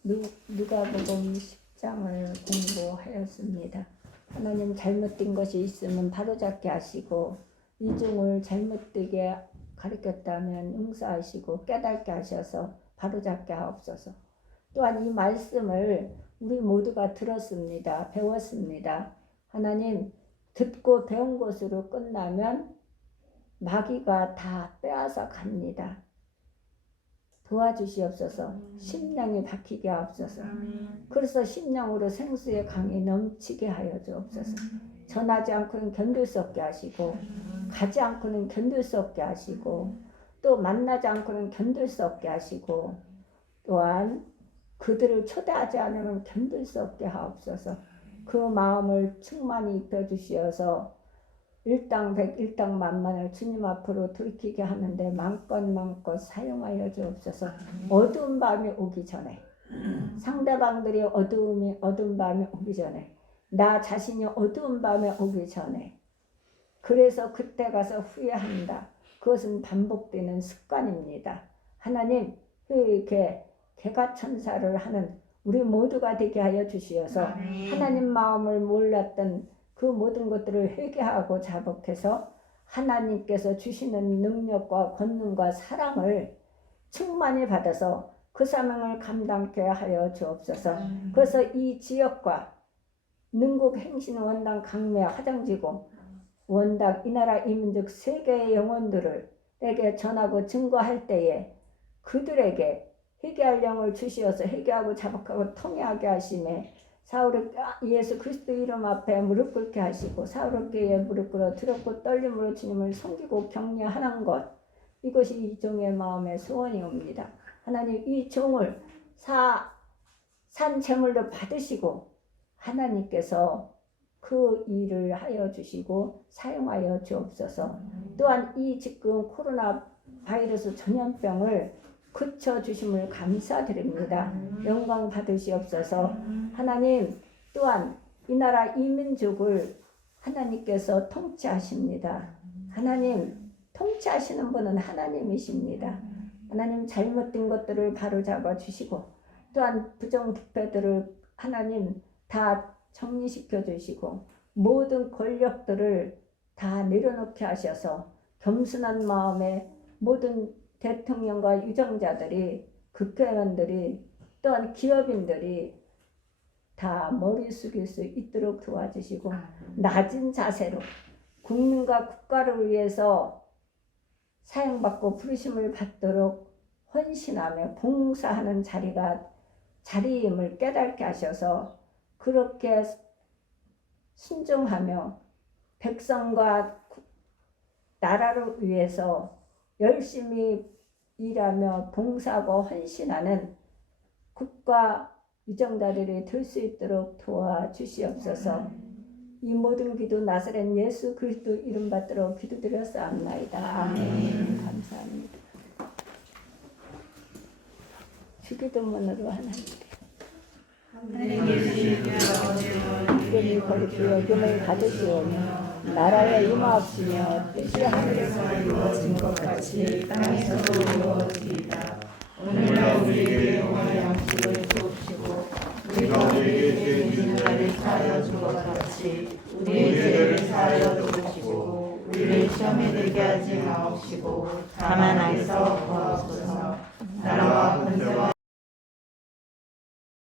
누가복음 10장을 공부하였습니다. 하나님 잘못된 것이 있으면 바로잡게 하시고 이중을 잘못되게 가르쳤다면 응사하시고 깨닫게 하셔서 바로잡게 하옵소서. 또한 이 말씀을 우리 모두가 들었습니다. 배웠습니다. 하나님 듣고 배운 것으로 끝나면 마귀가 다 빼앗아 갑니다. 도와주시옵소서. 심령이 박히게 하옵소서. 그래서 심령으로 생수의 강이 넘치게 하여 주옵소서. 전하지 않고는 견딜 수 없게 하시고 가지 않고는 견딜 수 없게 하시고 또 만나지 않고는 견딜 수 없게 하시고 또한 그들을 초대하지 않으면 견딜 수 없게 하옵소서. 그 마음을 충만히 입혀주시어서 일당 100, 일당 만만을 주님 앞으로 돌이키게 하는데 마음껏 사용하여 주옵소서. 어두운 밤이 오기 전에 상대방들이 어두운 밤이 오기 전에 나 자신이 어두운 밤에 오기 전에 그래서 그때 가서 후회한다. 그것은 반복되는 습관입니다. 하나님 이렇게 개가천사를 하는 우리 모두가 되게 하여 주시어서 하나님 마음을 몰랐던 그 모든 것들을 회개하고 자복해서 하나님께서 주시는 능력과 권능과 사랑을 충만히 받아서 그 사명을 감당케 하여 주옵소서. 그래서 이 지역과 능국 행신 원당 강매 화장지구 원당 이 나라 이민족 세계의 영혼들을 내게 전하고 증거할 때에 그들에게 회개할 영을 주시어서 회개하고 자복하고 통회하게 하심에 사울을 예수 그리스도 이름 앞에 무릎 꿇게 하시고 사울에게 무릎 꿇어 두렵고 떨림으로 주님을 섬기고 격려하는 것, 이것이 이 종의 마음의 소원이옵니다. 하나님 이 종을 산 제물로 받으시고 하나님께서 그 일을 하여 주시고 사용하여 주옵소서. 또한 이 지금 코로나 바이러스 전염병을 그쳐주심을 감사드립니다. 영광 받으시옵소서. 하나님 또한 이 나라 이민족을 하나님께서 통치하십니다. 하나님 통치하시는 분은 하나님이십니다. 하나님 잘못된 것들을 바로잡아 주시고 또한 부정부패들을 하나님 다 정리시켜 주시고 모든 권력들을 다 내려놓게 하셔서 겸손한 마음에 모든 대통령과 유정자들이 국회의원들이 또한 기업인들이 다 머리 숙일 수 있도록 도와주시고 낮은 자세로 국민과 국가를 위해서 사용받고 부르심을 받도록 헌신하며 봉사하는 자리임을 깨닫게 하셔서 그렇게 순종하며 백성과 나라를 위해서 열심히 일하며 봉사하고 헌신하는 국가 위정자들이 될 수 있도록 도와주시옵소서. 이 모든 기도 나사렛 예수 그리스도 이름 받들어 기도드렸사옵나이다. 아멘. 감사합니다. 주기도문으로 하나님께 이름이 거룩히 여김을 받으시오며 나라에 임하옵시며 뜻이 하늘에서 이루어진 것 같이 땅에서도 이루어지이다. 오늘날 우리에게 오늘 양식을 주옵시고 우리가 우리에게 죄 짓는 자를 사하여 준 것 같이 우리의 죄를 사하여 주옵시고 우리를 시험에 들게 하지 마옵시고 다만 악에서 구하옵소서. 나라와 권세와